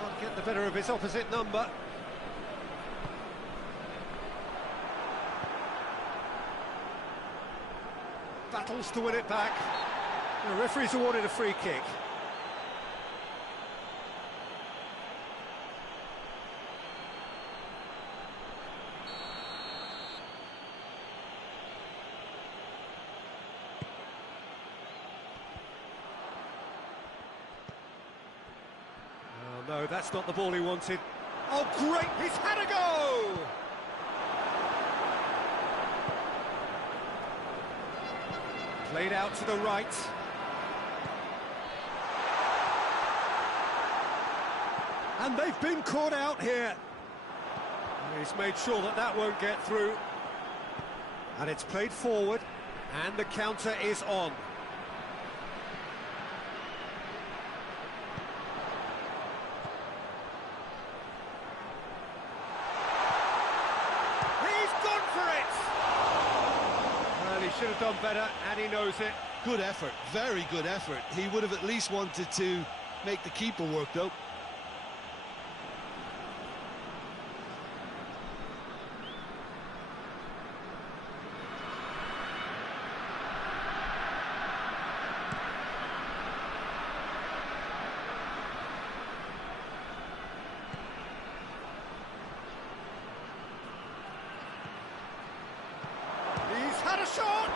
Can't get the better of his opposite number. Battles to win it back. The referee's awarded a free kick. No, that's not the ball he wanted. Oh, great! He's had a go! Played out to the right. And they've been caught out here. He's made sure that that won't get through. And it's played forward, and the counter is on. Should have done better, and he knows it. Good effort, very good effort. He would have at least wanted to make the keeper work, though. Had a shot!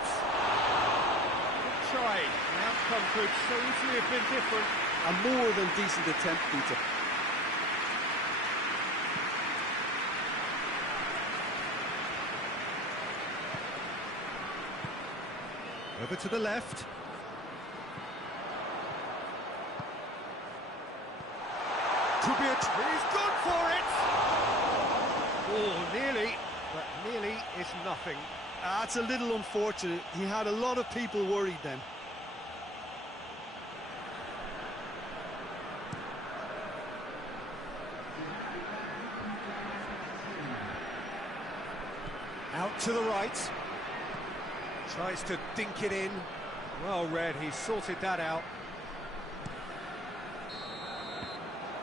Good try. The outcome could so easily have been different. A more than decent attempt, Peter. Over to the left. Could be a... He's gone for it! Oh, nearly, but nearly is nothing. That's a little unfortunate. He had a lot of people worried then. Out to the right. Tries to dink it in. Well read, he's sorted that out.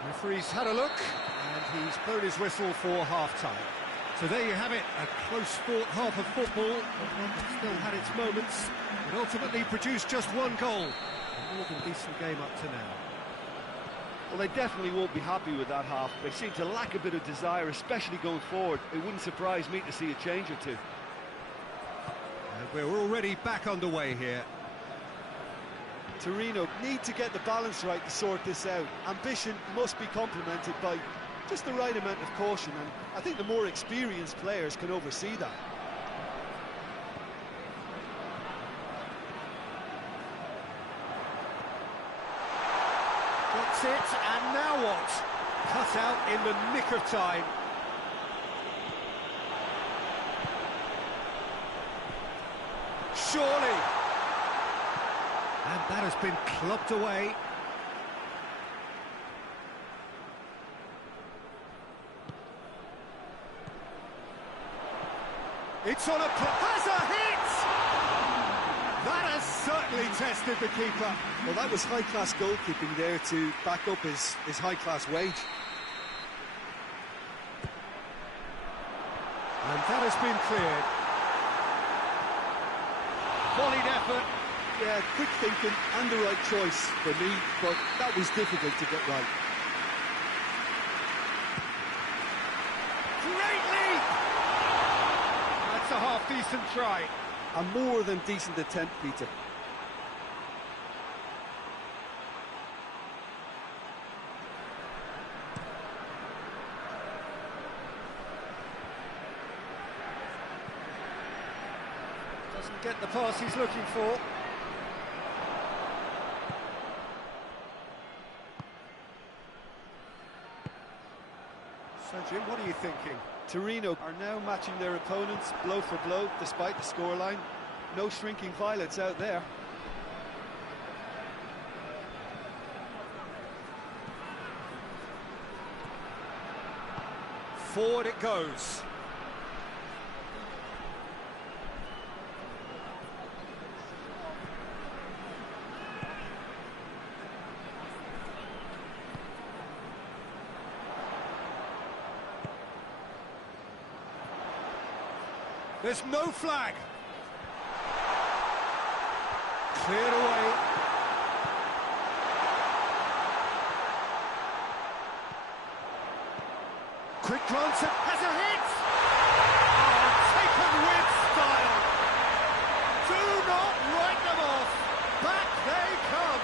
Referee's had a look, and he's blown his whistle for half-time. So there you have it, a close-fought half of football, but one that still had its moments. It ultimately produced just one goal. A more than decent game up to now. Well, they definitely won't be happy with that half. They seem to lack a bit of desire, especially going forward. It wouldn't surprise me to see a change or two. And we're already back underway here. Torneo need to get the balance right to sort this out. Ambition must be complemented by just the right amount of caution, and I think the more experienced players can oversee that. Gets it, and now what? Cut out in the nick of time. Surely. And that has been clubbed away. It's on has a hit! That has certainly tested the keeper. Well, that was high-class goalkeeping there to back up his high-class wage. And that has been cleared. Volleyed effort. Yeah, quick thinking and the right choice for me, but that was difficult to get right. Great leap! That's a half-decent try. A more than decent attempt, Peter. Doesn't get the pass he's looking for. So, Jim, what are you thinking? Torneo are now matching their opponents blow for blow, despite the scoreline. No shrinking violets out there. Forward it goes. There's no flag. Cleared away. Quick glance has a hit. Oh, taken with style. Do not write them off. Back they come.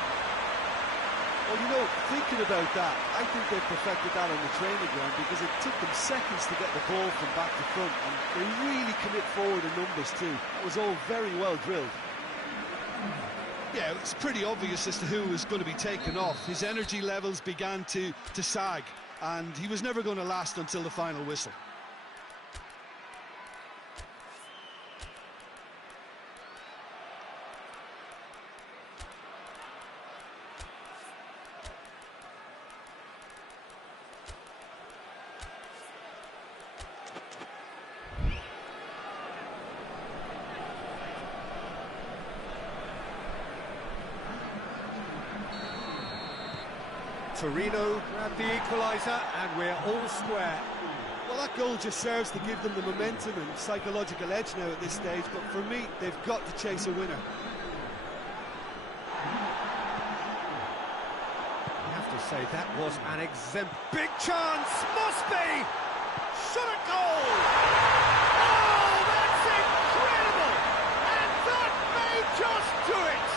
Well, you know, thinking about that, I think they perfected that on the training ground because it took them seconds to get the ball from back to front, and they really commit forward in numbers too. That was all very well drilled. Yeah, it's pretty obvious as to who was going to be taken off. His energy levels began to sag, and he was never going to last until the final whistle. Torneo grabbed the equaliser, and we're all square. Well, that goal just serves to give them the momentum and psychological edge now at this stage, but for me, they've got to chase a winner. I have to say, that was an big chance, must be! Shot at goal! Oh, that's incredible! And that may just do it!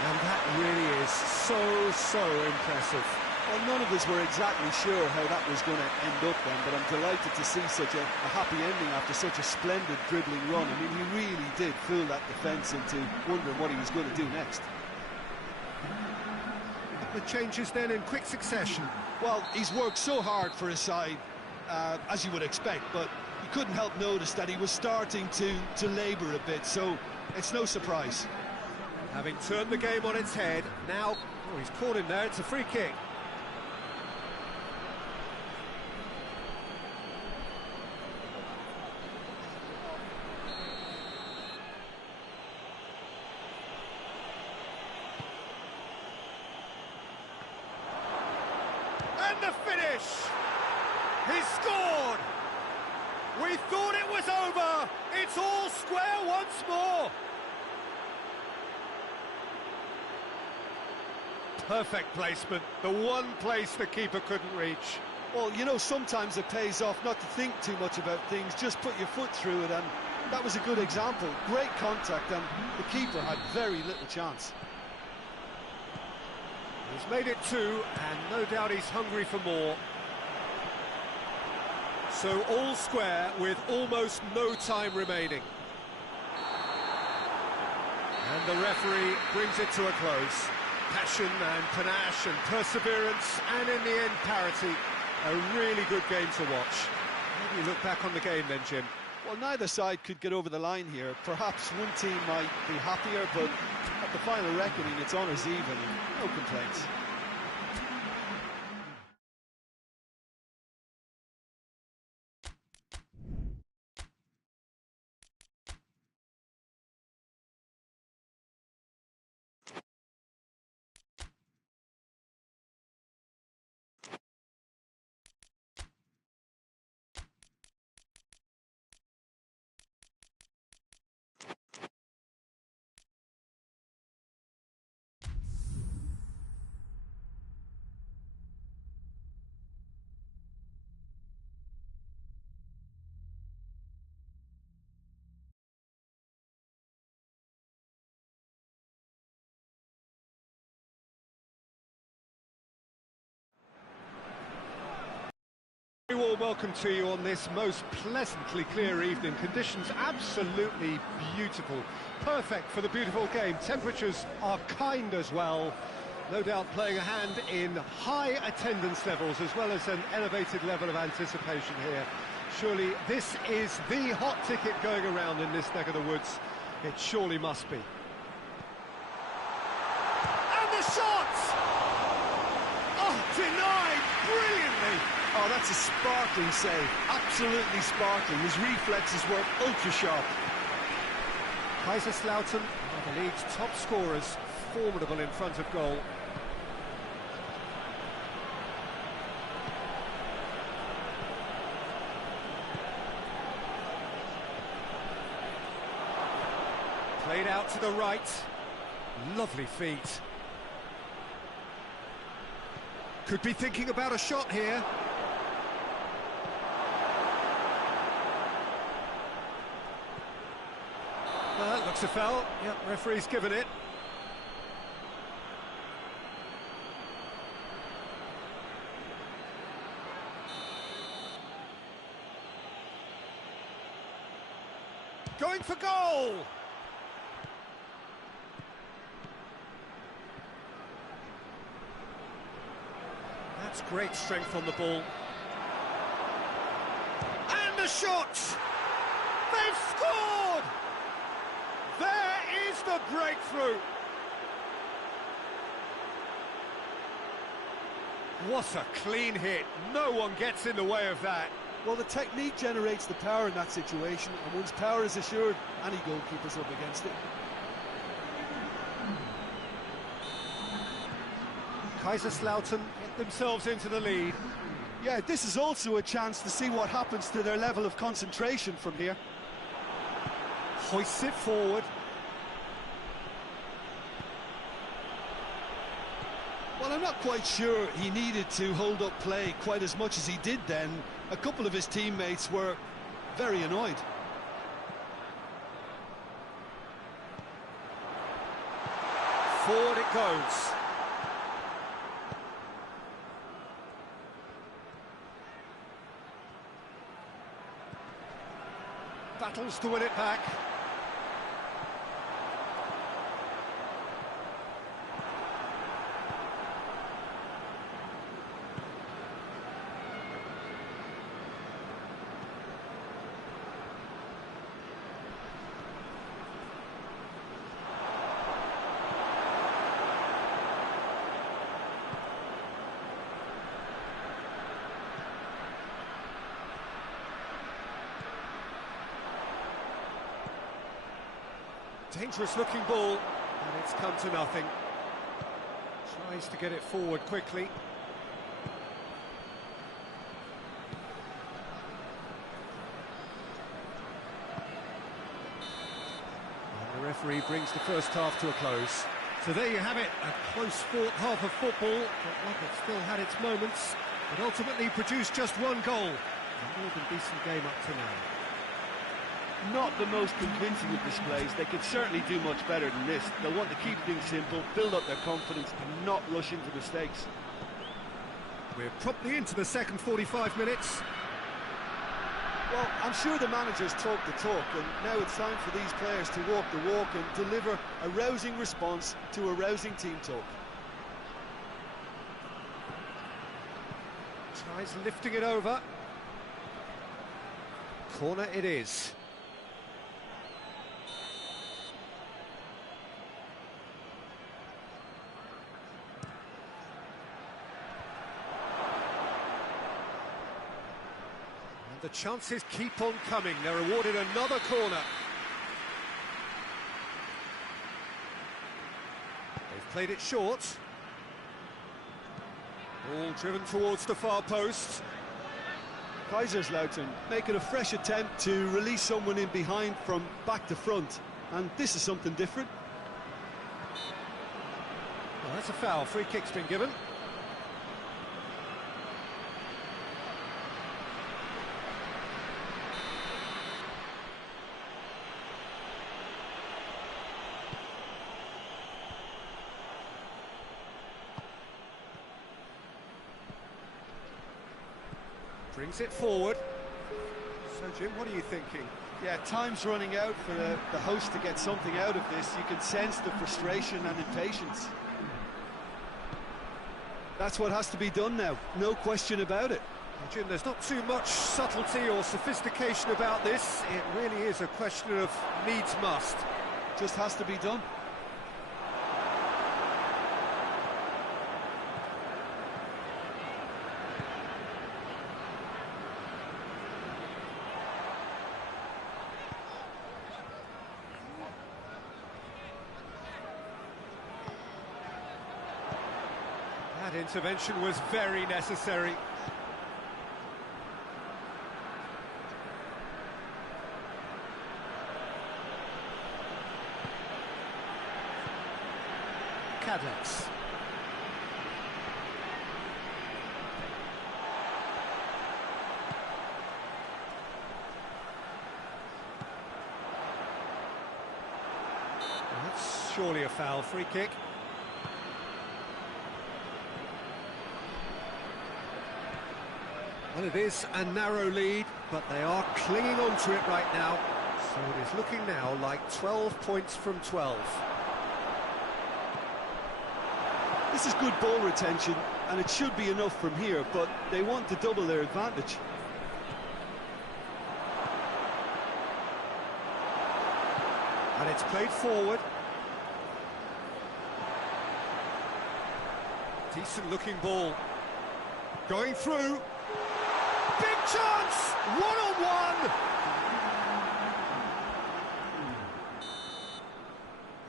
And that really is so impressive. Well, none of us were exactly sure how that was going to end up then, but I'm delighted to see such a happy ending after such a splendid dribbling run. I mean, he really did fool that defence into wondering what he was going to do next. The changes then in quick succession. Well, he's worked so hard for his side, as you would expect, but you couldn't help notice that he was starting to labour a bit, so it's no surprise. Having turned the game on its head, now, oh, he's caught him there, it's a free kick. And the finish! He scored! We thought it was over! It's all square once more! Perfect placement, the one place the keeper couldn't reach. Well, you know, sometimes it pays off not to think too much about things, just put your foot through it, and that was a good example. Great contact, and the keeper had very little chance. He's made it 2, and no doubt he's hungry for more. So all square with almost no time remaining. And the referee brings it to a close. Passion and panache and perseverance, and in the end parity. A really good game to watch. Maybe you look back on the game then, Jim. Well, neither side could get over the line here. Perhaps one team might be happier, but at the final reckoning, it's honours even. No complaints. Very warm welcome to you on this most pleasantly clear evening. Conditions absolutely beautiful. Perfect for the beautiful game. Temperatures are kind as well. No doubt playing a hand in high attendance levels as well as an elevated level of anticipation here. Surely this is the hot ticket going around in this neck of the woods. It surely must be. And the shot! Oh, denied brilliantly! Oh, that's a sparkling save. Absolutely sparkling. His reflexes were ultra-sharp. Kaiserslautern are the league's top scorers, formidable in front of goal. Played out to the right. Lovely feet. Could be thinking about a shot here. Looks a foul. Yep, referee's given it. Going for goal! That's great strength on the ball. And the shot! They've scored! There is the breakthrough! What a clean hit. No one gets in the way of that. Well, the technique generates the power in that situation, and once power is assured, any goalkeeper's up against it. Kaiserslautern get themselves into the lead. Yeah, this is also a chance to see what happens to their level of concentration from here. Hoists it forward. Well, I'm not quite sure he needed to hold up play quite as much as he did then. A couple of his teammates were very annoyed. Forward it goes. Battles to win it back. Dangerous looking ball, and it's come to nothing. Tries to get it forward quickly. And the referee brings the first half to a close. So there you have it, a close-fought half of football, but one that still had its moments, but ultimately produced just one goal. A more than decent game up to now. Not the most convincing of displays. They could certainly do much better than this. They'll want to keep things simple, build up their confidence and not rush into mistakes. We're promptly into the second 45 minutes. Well, I'm sure the managers talk the talk, and now it's time for these players to walk the walk and deliver a rousing response to a rousing team talk. Tries lifting it over. Corner it is. The chances keep on coming. They're awarded another corner. They've played it short. Ball driven towards the far post. Kaiserslautern making a fresh attempt to release someone in behind from back to front. And this is something different. Well, that's a foul. Free kick's been given. Brings it forward. So, Jim, what are you thinking? Yeah, time's running out for the host to get something out of this. You can sense the frustration and impatience. That's what has to be done now, no question about it. Well, Jim, there's not too much subtlety or sophistication about this. It really is a question of needs must. Just has to be done. That intervention was very necessary. Cadlex. That's surely a foul. Free kick. Well, it is a narrow lead, but they are clinging on to it right now. So it is looking now like 12 points from 12. This is good ball retention, and it should be enough from here, but they want to double their advantage. And it's played forward. Decent looking ball. Going through. Big chance! One-on-one!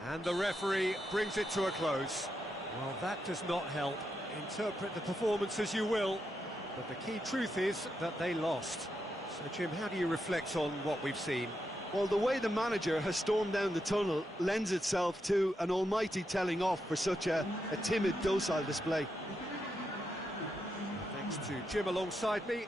And the referee brings it to a close. Well, that does not help. Interpret the performance as you will, but the key truth is that they lost. So, Jim, how do you reflect on what we've seen? Well, the way the manager has stormed down the tunnel lends itself to an almighty telling off for such a timid, docile display. Thanks to Jim alongside me.